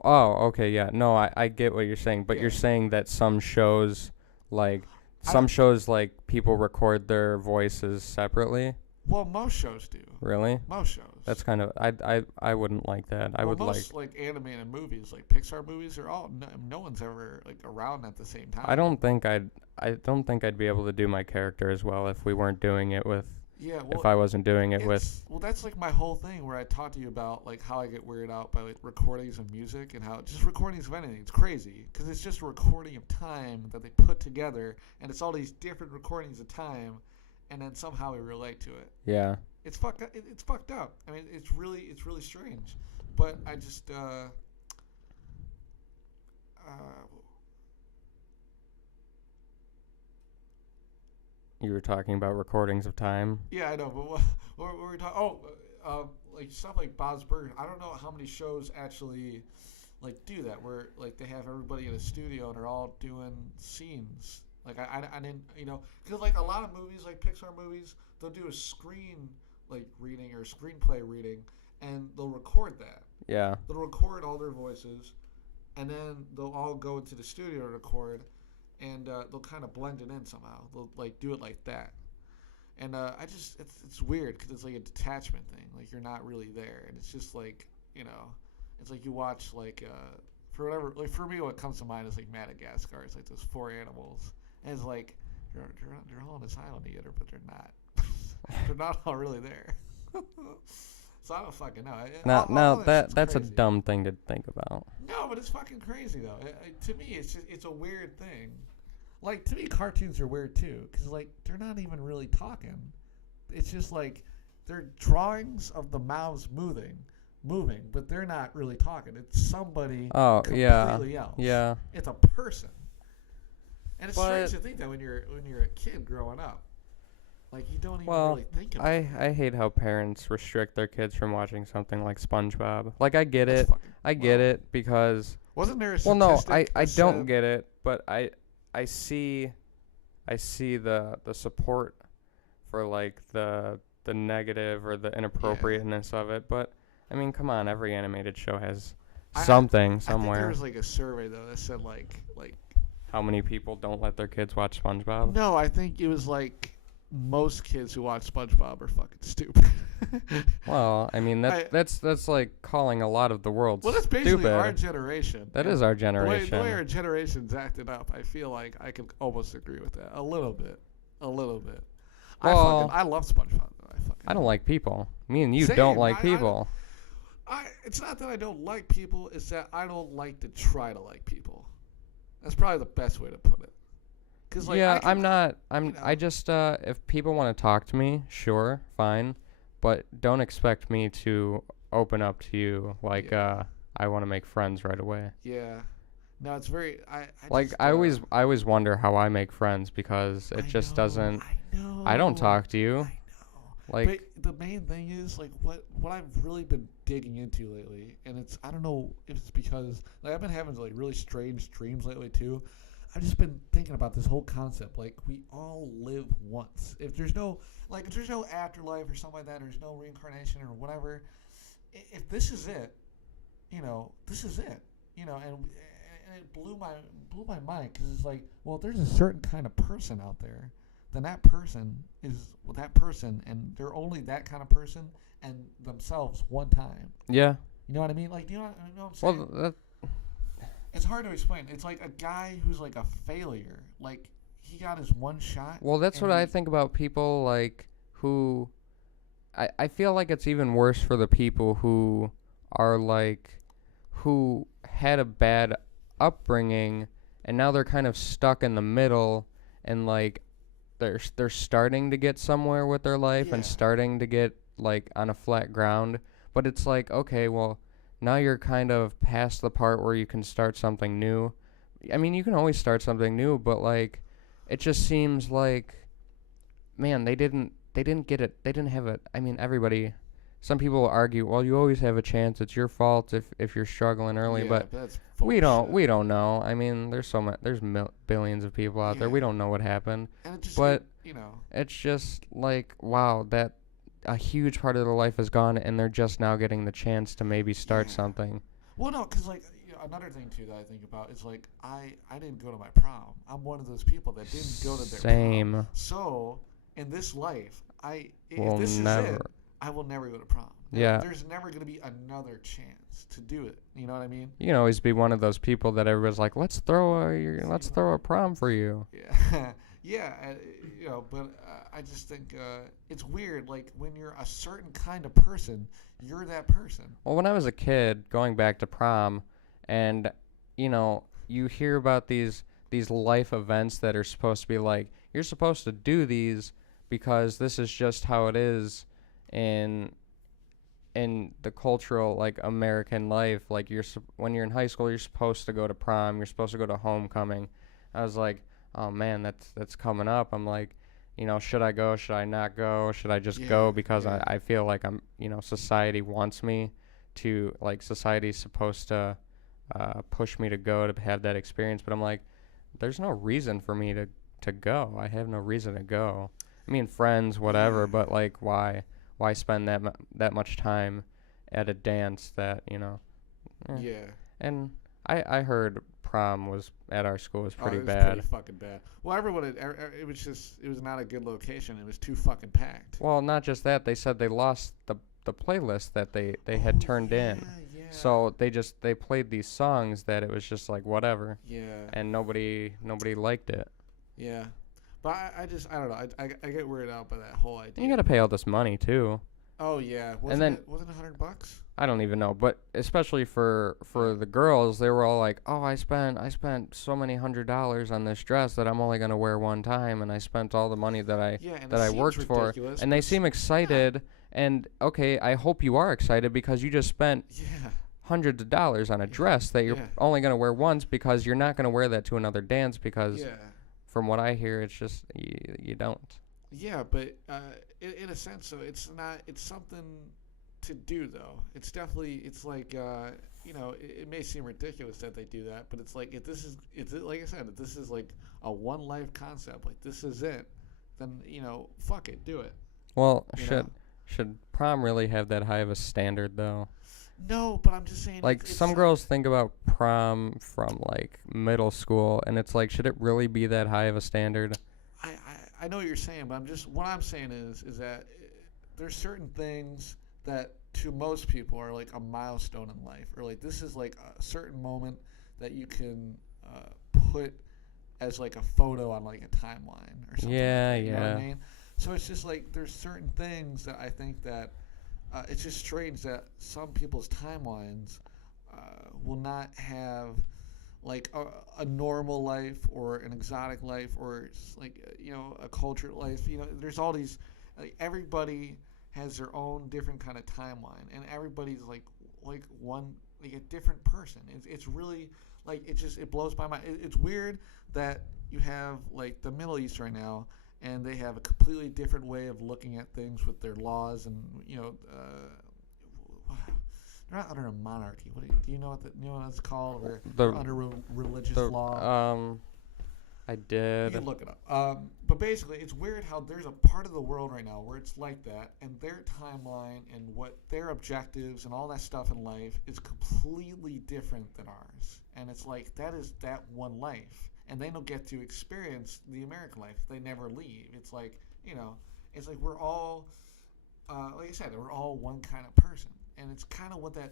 Oh, okay, yeah. No, I get what you're saying, but you're saying that some shows, like people record their voices separately. Well, most shows do. Really? Most shows. That's kind of I wouldn't like that. I would most, like animated movies, like Pixar movies, are all no one's ever like around at the same time. I don't think I'd be able to do my character as well if we weren't doing it with. Yeah, well, if I wasn't doing it with. Well, that's like my whole thing where I talked to you about like how I get weirded out by like recordings of music and how just recordings of anything. It's crazy because it's just a recording of time that they put together, and it's all these different recordings of time, and then somehow we relate to it. Yeah. It's fucked up. It's fucked up. I mean, it's really strange. But I just You were talking about recordings of time. Yeah, I know, but what were we talking? Like stuff like Bob's Burgers. I don't know how many shows actually like do that, where like they have everybody in a studio and they're all doing scenes. Like I didn't, because like a lot of movies, like Pixar movies, they'll do a screen like reading or screenplay reading, and they'll record that. Yeah. They'll record all their voices, and then they'll all go into the studio to record. And they'll kind of blend it in somehow. They'll like do it like that, and it's weird because it's like a detachment thing. Like you're not really there, and it's just like it's like you watch like for whatever. Like for me, what comes to mind is like Madagascar. It's like those 4 animals, and it's like they're all on this island together, but they're not. They're not all really there. So I don't fucking know. No, that's crazy. a dumb thing to think about. No, but it's fucking crazy though. To me, it's a weird thing. Like to me, cartoons are weird too, because like they're not even really talking. It's just like they're drawings of the mouths moving, but they're not really talking. It's somebody completely else. Yeah. It's a person, and it's strange to think that when you're a kid growing up. Like, you don't even really think about it. I hate how parents restrict their kids from watching something like SpongeBob. Like, I get it. I get it because... Wasn't there a statistic? Well, no, I don't get it, but I see the support for, like, the negative or the inappropriateness of it. But, I mean, come on. Every animated show has something somewhere. I think there was, like, a survey, though, that said, like... How many people don't let their kids watch SpongeBob? No, I think it was, like... Most kids who watch SpongeBob are fucking stupid. Well, I mean that's like calling a lot of the world stupid. Well, that's basically our generation. That is our generation. The way our generation's acted up, I feel like I can almost agree with that a little bit. Well, I love SpongeBob. I don't like people. Me and you Same. don't like people. It's not that I don't like people. It's that I don't like to try to like people. That's probably the best way to put it. Like, yeah, I just, if people want to talk to me, sure, fine. But don't expect me to open up to you like, I want to make friends right away. Yeah. No, it's very, I always wonder how I make friends because it just doesn't, I don't talk to you. I know. Like, but the main thing is, like, what I've really been digging into lately, and I don't know if it's because, like, I've been having, like, really strange dreams lately, too. I've just been thinking about this whole concept. Like, we all live once. If there's no afterlife or something like that, or there's no reincarnation or whatever, if this is it, this is it. And it blew my mind because it's like, well, if there's a certain kind of person out there, then that person is that person, and they're only that kind of person and themselves one time. Yeah. You know what I mean? Like, you know what I'm saying? Well, it's hard to explain. It's like a guy who's like a failure. Like, he got his one shot. Well, that's what I think about people like who... I feel like it's even worse for the people who are like... who had a bad upbringing and now they're kind of stuck in the middle and like they're starting to get somewhere with their life and starting to get like on a flat ground. But it's like, okay, well... now you're kind of past the part where you can start something new. I mean, you can always start something new, but like, it just seems like, man, they didn't get it. They didn't have it. I mean, some people argue, well, you always have a chance. It's your fault if you're struggling early, but we don't know. I mean, there's billions of people out there. We don't know what happened. And it's just like, wow, that a huge part of their life is gone, and they're just now getting the chance to maybe start something. Well, no, because like another thing too that I think about is like I didn't go to my prom. I'm one of those people that didn't go to their prom. Same. So in this life, if will this never. is it, I will never go to prom. Yeah. There's never going to be another chance to do it. You know what I mean? You can always be one of those people that everybody's like, let's throw a prom for you. Yeah, yeah. But I just think it's weird. Like when you're a certain kind of person, you're that person. Well, when I was a kid, going back to prom, and you hear about these life events that are supposed to be like, you're supposed to do these because this is just how it is in the cultural, like, American life. Like, when you're in high school, you're supposed to go to prom, you're supposed to go to homecoming. I was like, oh man, that's coming up. I'm like, should I go, should I not go, should I just go because I feel like I'm, society wants me to, like, society's supposed to push me to go to have that experience. But I'm like, there's no reason for me to go. I have no reason to go. I mean, friends, whatever, but like, why spend that much time at a dance that, Yeah. And I heard prom was at our school was pretty it was bad. Pretty fucking bad. Well, it was not a good location. It was too fucking packed. Well, not just that, they said they lost the playlist that they had turned in. Yeah. So they played these songs that it was just like whatever. Yeah. And nobody liked it. Yeah. But I don't know. I get weirded out by that whole idea. And you got to pay all this money too. Oh yeah. Wasn't it $100? I don't even know, but especially for the girls, they were all like, "Oh, I spent so many $100 on this dress that I'm only gonna wear one time, and I spent all the money that I worked for." And they seem excited. And okay, I hope you are excited because you just spent hundreds of dollars on a dress that you're only gonna wear once because you're not gonna wear that to another dance because. Yeah. From what I hear, it's just you don't. Yeah, but in a sense, so it's something to do though. It's definitely like it may seem ridiculous that they do that, but it's like if like I said, if this is like a one life concept, like this is it, then fuck it, do it. Well, should prom really have that high of a standard though? No, but I'm just saying. Like some girls think about prom from like middle school, and it's like, should it really be that high of a standard? I know what you're saying, but what I'm saying is that there's certain things that to most people are like a milestone in life, or like this is like a certain moment that you can put as like a photo on like a timeline or something. Yeah, you know what I mean? So it's just like there's certain things that I think that. It's just strange that some people's timelines will not have like a normal life or an exotic life or like a cultured life. There's all these everybody has their own different kind of timeline, and everybody's like a different person. It's really like it blows my mind. It's weird that you have like the Middle East right now. And they have a completely different way of looking at things with their laws, and they're not under a monarchy. Do you know what it's called? Or they're under religious law. I did. You can look it up. But basically, it's weird how there's a part of the world right now where it's like that, and their timeline and what their objectives and all that stuff in life is completely different than ours. And it's like that is that one life. And they don't get to experience the American life. They never leave. It's like, it's like we're all, like I said, we're all one kind of person. And it's kind of what that,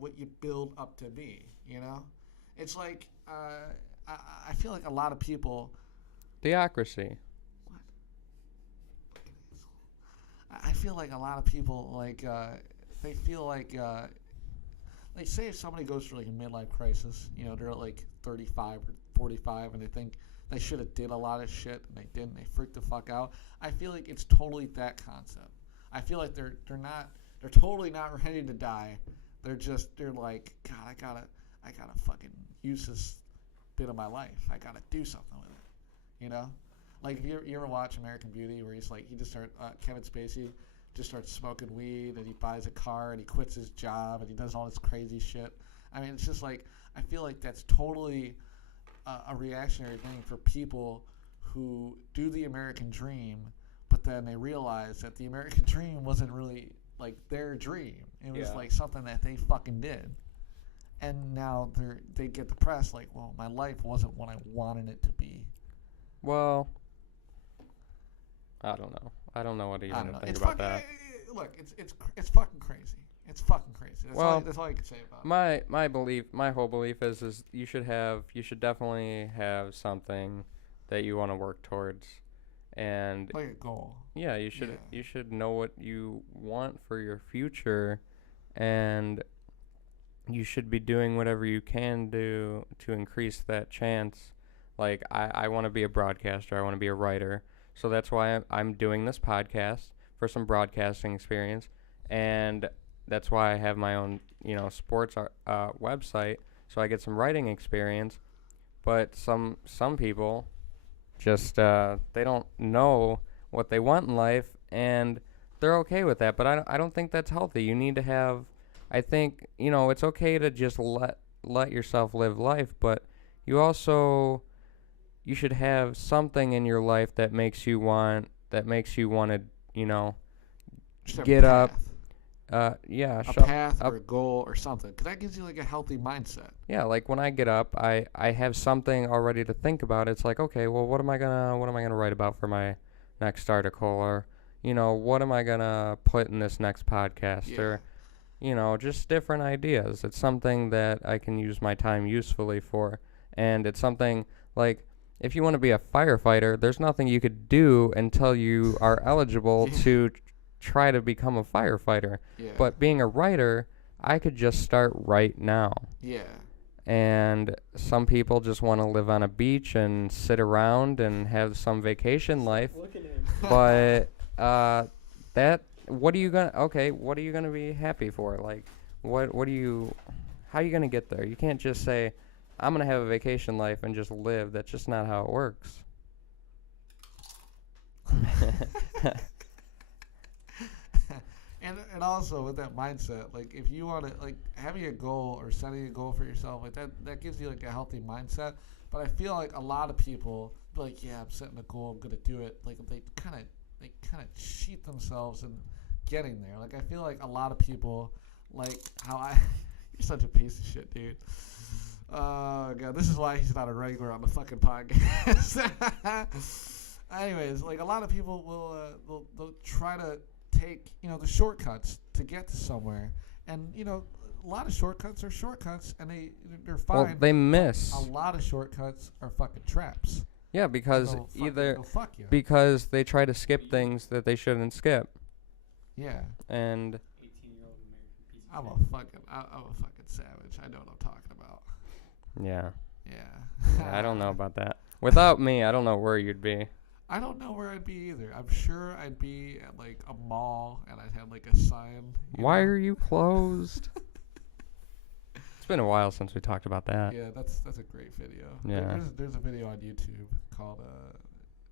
what you build up to be, It's like, I feel like a lot of people. Theocracy. What? I feel like a lot of people, like, they feel like say if somebody goes through like a midlife crisis, they're at like 35 or 45 and they think they should have did a lot of shit and they didn't. They freaked the fuck out. I feel like it's totally that concept. I feel like they're totally not ready to die. They're like, God, I gotta fucking use this bit of my life. I gotta do something with it. Like if you ever watch American Beauty where Kevin Spacey just starts smoking weed and he buys a car and he quits his job and he does all this crazy shit. I mean, it's just like I feel like that's totally a reactionary thing for people who do the American dream, but then they realize that the American dream wasn't really like their dream. It was like something that they fucking did. And now they get depressed like, well, my life wasn't what I wanted it to be. Well, I don't know. I don't know what I even don't know. to think It's about fucking, that. look, it's fucking crazy. It's fucking crazy. That's all you can say about it. My whole belief is you should definitely have something that you want to work towards, and Like a goal. yeah, you should know what you want for your future, and you should be doing whatever you can do to increase that chance. Like I want to be a broadcaster, I want to be a writer, so that's why I'm doing this podcast for some broadcasting experience, and that's why I have my own, sports website, so I get some writing experience. But some people just they don't know what they want in life, and they're okay with that. But I don't think that's healthy. You need to have. I think it's okay to just let yourself live life, but you should have something in your life that makes you want to Just a get path. up. Yeah, A path or a goal or something. Because that gives you like a healthy mindset. Yeah, like when I get up, I have something already to think about. It's like, okay, well, what am I gonna write about for my next article, or what am I gonna put in this next podcast, Yeah. or just different ideas. It's something that I can use my time usefully for, and it's something like if you want to be a firefighter, there's nothing you could do until you are eligible Yeah. to try to become a firefighter. Yeah. But being a writer, I could just start right now. Yeah. And some people just want to live on a beach and sit around and have some vacation life. Look at him. But what are you gonna be happy for? Like, how are you gonna get there? You can't just say, I'm gonna have a vacation life and just live. That's just not how it works. And also with that mindset, like if you want to, like having a goal or setting a goal for yourself, like that gives you like a healthy mindset. But I feel like a lot of people be like, yeah, I'm setting a goal, I'm gonna do it. Like they kind of cheat themselves in getting there. Like I feel like a lot of people, like how you're such a piece of shit, dude. Oh god, this is why he's not a regular on the fucking podcast. Anyways, like a lot of people will they'll try to take the shortcuts to get to somewhere, and a lot of shortcuts are shortcuts, and they're fine. Well, they miss. A lot of shortcuts are fucking traps. Yeah, because They'll fuck you. because they try to skip things that they shouldn't skip, Yeah, and 18-year-old American piece of I'm shit. a fucking savage. I know what I'm talking about. yeah. Yeah. I don't know about that. Without me, I don't know where you'd be. I don't know where I'd be either. I'm sure I'd be at like a mall and I'd have like a sign. Why are you closed? It's been a while since we talked about that. Yeah, that's a great video. Yeah. There's a video on YouTube called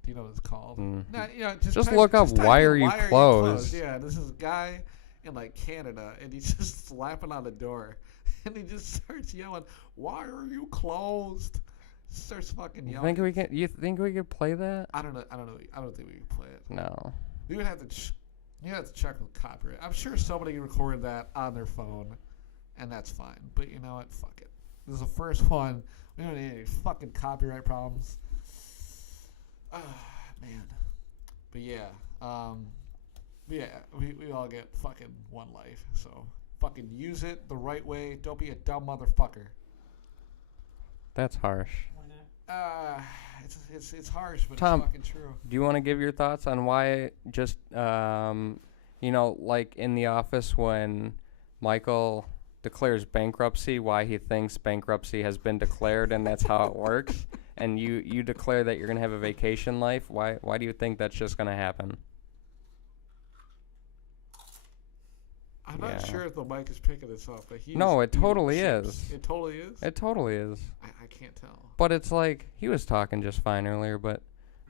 do you know what it's called? Mm. Nah, Just look up type why in, are you closed? Yeah, this is a guy in like Canada and he's just slapping on the door and he just starts yelling, "Why are you closed?" Starts fucking yelling. You think we could play that? I don't know. I don't think we can play it. No. We would have to. You have to check with copyright. I'm sure somebody recorded that on their phone, and that's fine. But you know what? Fuck it. This is the first one. We don't need any fucking copyright problems. Ah, man. But yeah. We all get fucking one life. So fucking use it the right way. Don't be a dumb motherfucker. That's harsh. Why not? It's harsh, but Tom, it's fucking true. Do you want to give your thoughts on why just, like in The Office when Michael declares bankruptcy, why he thinks bankruptcy has been declared and that's how it works, and you declare that you're going to have a vacation life? Why do you think that's just going to happen? I'm not Yeah. sure if the mic is picking this up, but he's No, it eating totally chips. is. It totally is? It totally is. I can't tell. But it's like he was talking just fine earlier, but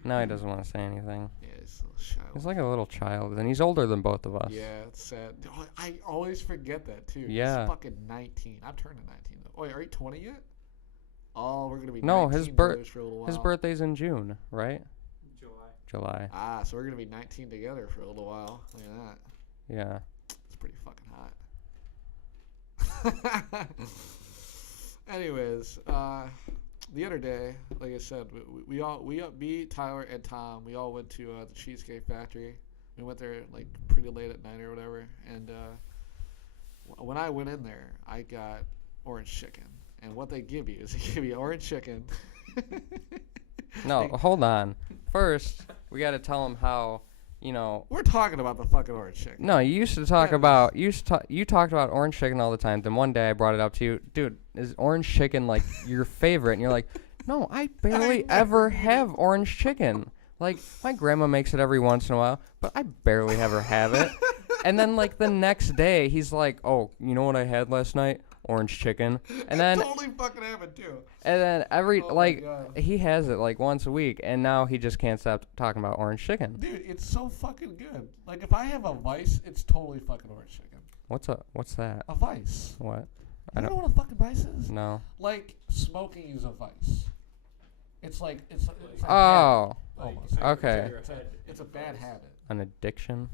now he doesn't want to say anything. Yeah, he's a little shy. He's like a little child, and he's older than both of us. Yeah, it's sad. Oh, I always forget that, too. Yeah. He's fucking 19. I'm turning 19, though. Oh, wait, are you 20 yet? Oh, we're going to be No, 19 his brothers for a little while. His birthday's in June, right? July. Ah, so we're going to be 19 together for a little while. Look at that. Yeah. It's pretty fucking hot. Anyways, the other day, like I said, me, Tyler, and Tom, we all went to the Cheesecake Factory. We went there like pretty late at night or whatever, and when I went in there, I got orange chicken. And what they give you is they give you orange chicken. No, hold on. First, we got to tell them how, We're talking about the fucking orange chicken. No, you used to talk about you talked about orange chicken all the time. Then one day I brought it up to you, dude. Is orange chicken like your favorite? And you're like, no, I barely ever have orange chicken. Like my grandma makes it every once in a while, but I barely ever have it. And then like the next day, he's like, oh, you know what I had last night? Orange chicken. And then totally fucking have it too. And then he has it like once a week, and now he just can't stop talking about orange chicken. Dude, it's so fucking good. Like if I have a Vice, it's totally fucking orange chicken. What's that? A Vice. What? You don't know what a fucking Vice is? No. Like smoking is a vice. It's like oh. Almost. Okay. It's a bad habit. An addiction?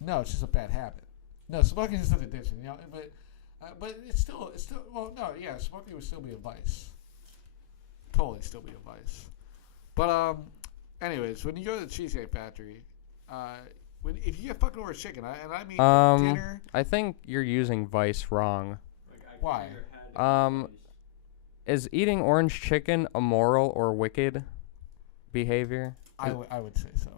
No, it's just a bad habit. No, smoking is an addiction. But it's still well, no, yeah, smoking would still be a vice. Totally still be a vice. But anyways, when you go to the Cheesecake Factory, if you get fucking orange chicken, and I mean dinner. I think you're using vice wrong. Why? Is eating orange chicken immoral or wicked behavior? I would say so.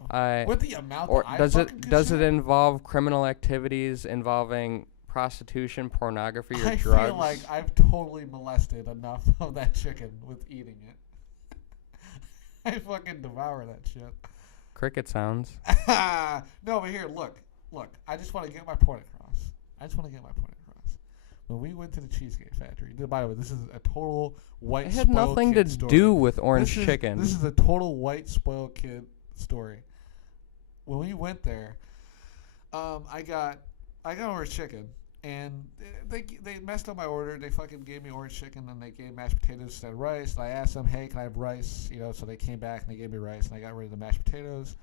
With the amount or that does it involve criminal activities involving prostitution, pornography, or drugs? I feel like I've totally molested enough of that chicken with eating it. I fucking devour that shit. Cricket sounds. No, but here, look. I just want to get my point across. When we went to the Cheesecake Factory, by the way, this is a total white. It had nothing to do with orange chicken. This is a total white spoiled kid story. When we went there, I got orange chicken, and they messed up my order. They fucking gave me orange chicken, and they gave mashed potatoes instead of rice. And I asked them, hey, can I have rice? So they came back and they gave me rice, and I got rid of the mashed potatoes.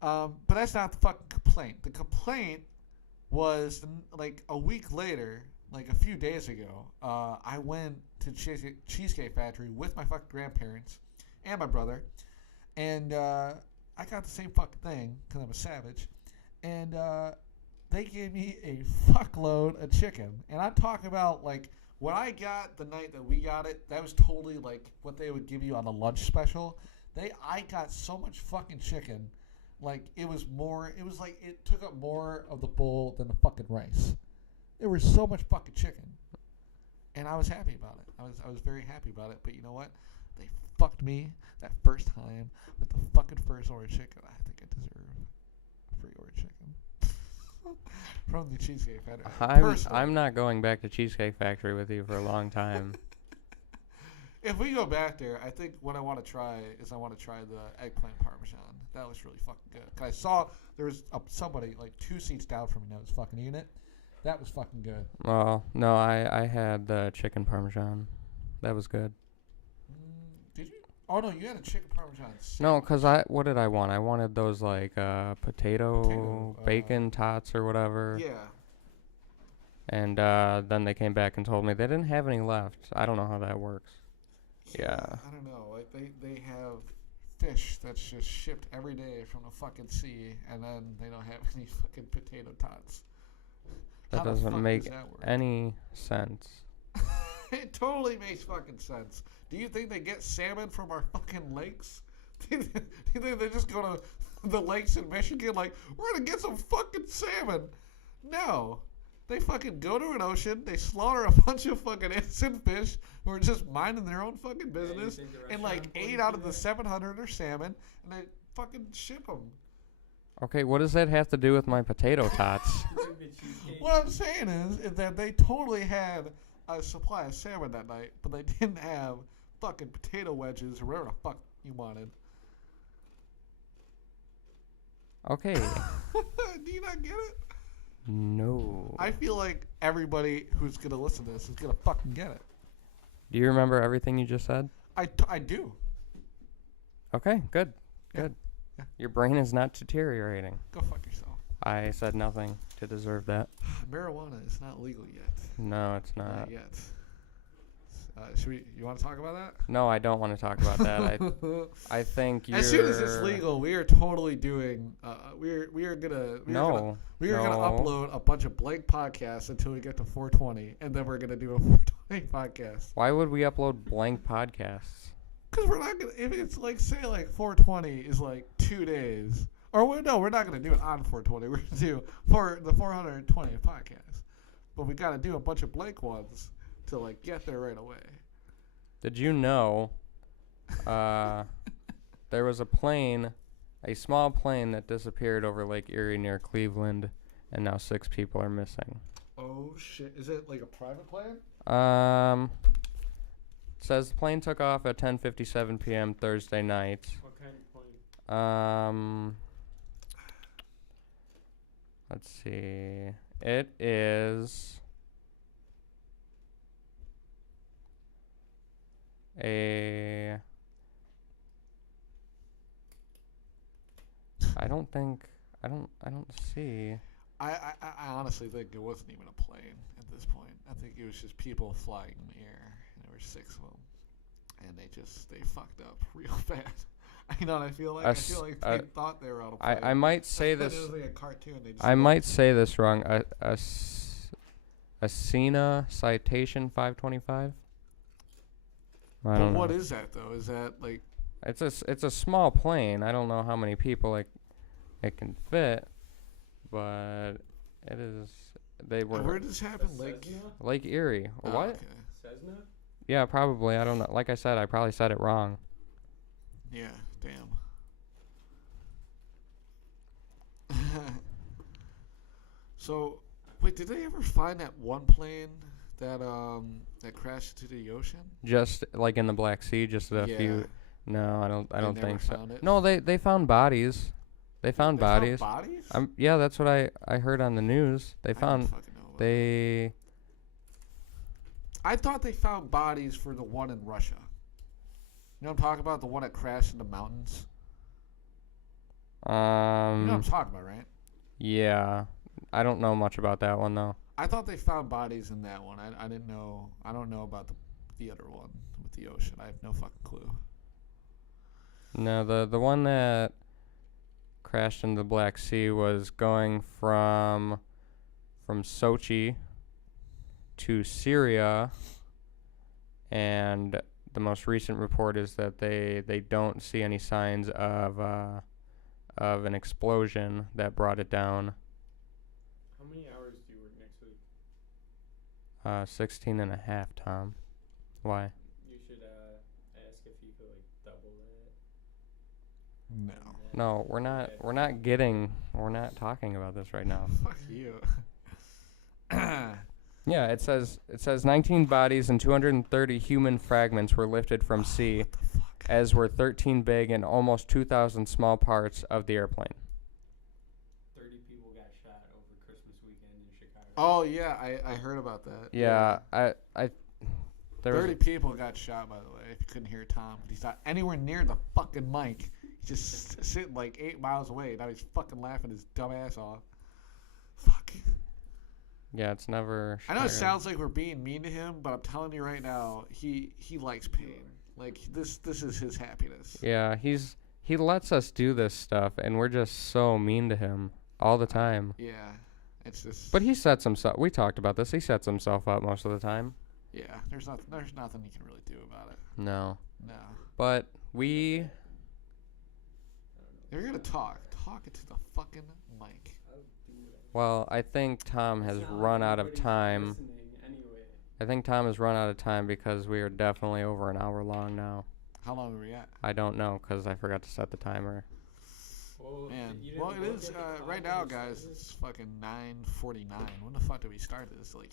But that's not the fucking complaint. The complaint was like a week later. Like a few days ago, I went to Cheesecake Factory with my fucking grandparents and my brother, and I got the same fucking thing because I'm a savage, and they gave me a fuckload of chicken, and I'm talking about like what I got the night that we got it. That was totally like what they would give you on a lunch special. I got so much fucking chicken, like it was like it took up more of the bowl than the fucking rice. There was so much fucking chicken, and I was happy about it. I was very happy about it. But you know what? They fucked me that first time with the fucking first orange chicken. I think I deserve a free orange chicken from the Cheesecake Factory. I'm not going back to Cheesecake Factory with you for a long time. If we go back there, I think what I want to try is the eggplant parmesan. That was really fucking good. 'Cause I saw there was somebody like 2 seats down from me that was fucking eating it. That was fucking good. Oh, no, I had the chicken parmesan. That was good. Did you? Oh, no, you had a chicken parmesan. No, because what did I want? I wanted those, like, potato bacon tots or whatever. Yeah. And then they came back and told me they didn't have any left. I don't know how that works. Yeah. I don't know. Like, they have fish that's just shipped every day from the fucking sea, and then they don't have any fucking potato tots. That doesn't make any sense. It totally makes fucking sense. Do you think they get salmon from our fucking lakes? Do you think they just go to the lakes in Michigan like, we're going to get some fucking salmon? No. They fucking go to an ocean, they slaughter a bunch of fucking innocent fish who are just minding their own fucking business, and like 8 out of the 700 are salmon, and they fucking ship them. Okay, what does that have to do with my potato tots? What I'm saying is that they totally had a supply of salmon that night, but they didn't have fucking potato wedges or whatever the fuck you wanted. Okay. Do you not get it? No. I feel like everybody who's going to listen to this is going to fucking get it. Do you remember everything you just said? I do. Okay, good. Yeah. Good. Yeah. Your brain is not deteriorating. Go fuck yourself. I said nothing to deserve that. Marijuana is not legal yet. No, it's not. Not yet. You want to talk about that? No, I don't want to talk about that. I think you're... As soon as it's legal, we are totally doing. We are gonna upload a bunch of blank podcasts until we get to 420, and then we're gonna do a 420 podcast. Why would we upload blank podcasts? Because we're not gonna. If it's like, say, like 420 is like 2 days, or we're not gonna do it on 420. We're gonna do for the 420th podcast, but we gotta do a bunch of blank ones to like get there right away. Did you know there was a small plane that disappeared over Lake Erie near Cleveland, and now 6 people are missing? Oh shit! Is it like a private plane? Says the plane took off at 10:57 p.m. Thursday night. What kind of plane? Let's see. It is I don't see. I honestly think it wasn't even a plane at this point. I think it was just people flying in the air, and there were 6 of them, and they fucked up real bad. You know what I feel like? I feel like they thought they were on a plane. I might say this. It was like a cartoon. I might say this wrong. A Cena Citation 525. I don't know. What is that though? Is that like? It's a small plane. I don't know how many people it can fit, but it is. They were. Where did this happen? Lake Erie. Oh, What? Okay. Cessna? Yeah, probably. I don't know. Like I said, I probably said it wrong. Yeah. Damn. So, wait, did they ever find that one plane that crashed into the ocean? Just like in the Black Sea, just a Yeah. few. No, I don't think so. Found it? No, they found bodies. They found bodies. Found bodies? Yeah, that's what I heard on the news. They I don't found fucking know about they. I thought they found bodies for the one in Russia. You know what I'm talking about? The one that crashed in the mountains? You know what I'm talking about, right? Yeah. I don't know much about that one though. I thought they found bodies in that one. I didn't know. I don't know about the other one with the ocean. I have no fucking clue. No, the one that crashed in the Black Sea was going from Sochi to Syria, and the most recent report is that they don't see any signs of an explosion that brought it down. How many hours do you work next week? 16 and a half, Tom. Why? You should ask if you could like double that. No. No, we're not talking about this right now. Fuck you. Yeah, it says 19 bodies and 230 human fragments were lifted from sea, What the fuck? as were 13 big and almost 2,000 small parts of the airplane. 30 people got shot over Christmas weekend in Chicago. Oh yeah, I heard about that. Yeah, there 30 people got shot, by the way. If you couldn't hear Tom, he's not anywhere near the fucking mic. He's just sitting like 8 miles away. Now he's fucking laughing his dumb ass off. Fuck. Yeah, it's never. I know it sounds like we're being mean to him, but I'm telling you right now, he likes pain. Like this is his happiness. Yeah, he lets us do this stuff, and we're just so mean to him all the time. Yeah, it's just. But he sets himself. We talked about this. He sets himself up most of the time. Yeah, there's nothing you can really do about it. No. No. But we. You're gonna talk into the fucking mic. Well, I think Tom has run out of time. Anyway. I think Tom has run out of time because we are definitely over an hour long now. How long are we at? I don't know because I forgot to set the timer. Well, Man, you well didn't it look is at the right clock now, when you guys. started? It's fucking 9:49. When the fuck did we start this? Like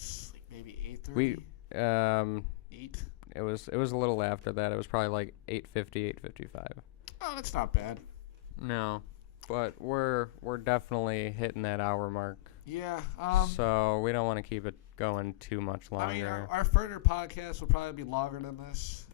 maybe 8:30. We 8. it was a little after that. It was probably like 8:50, 8:55. Oh, that's not bad. No, but we're definitely hitting that hour mark. Yeah. So we don't want to keep it going too much longer. I mean, our further podcast will probably be longer than this.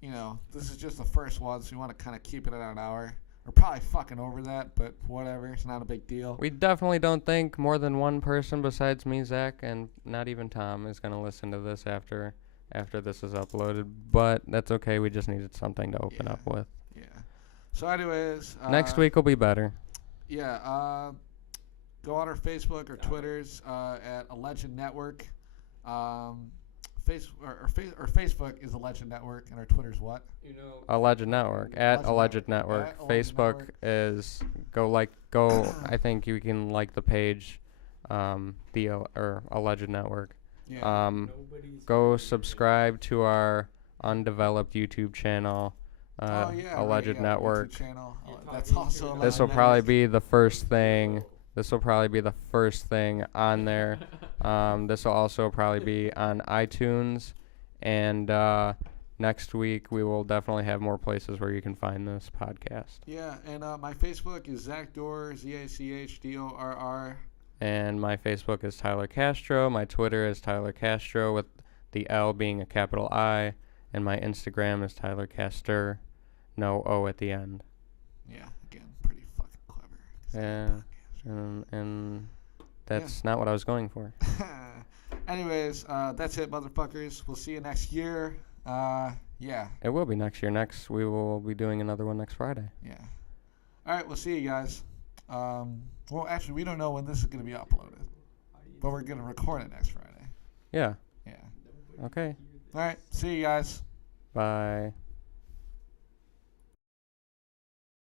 You know, this is just the first one, so we want to kind of keep it at an hour. We're probably fucking over that, but whatever. It's not a big deal. We definitely don't think more than one person besides me, Zach, and not even Tom is going to listen to this after after this is uploaded, but that's okay. We just needed something to open up with. Yeah. So, anyways, Next week will be better. Yeah. Go on our Facebook or Twitters at A Legend Network. Our Facebook is A Legend Network, and our Twitter's what? Alleged Network at Alleged Network. At Alleged Facebook Network. is go. I think you can like the page, or Alleged Network. Yeah. Go subscribe to our undeveloped YouTube channel. Alleged Network. YouTube channel. That's also. This will probably be the first thing. This will probably be the first thing on there. This will also probably be on iTunes, and next week we will definitely have more places where you can find this podcast. Yeah, and my Facebook is Zach Dorr, ZACHDORR. And my Facebook is Tyler Castro. My Twitter is Tyler Castro with the L being a capital I, and my Instagram is Tyler Castor, no O at the end. Yeah, again, pretty fucking clever. Yeah. And that's not what I was going for. Anyways, that's it, motherfuckers. We'll see you next year. Yeah. It will be next year. We will be doing another one next Friday. Yeah. All right, we'll see you guys. Well, actually, we don't know when this is going to be uploaded, but we're going to record it next Friday. Yeah. Yeah. Okay. All right, see you guys. Bye.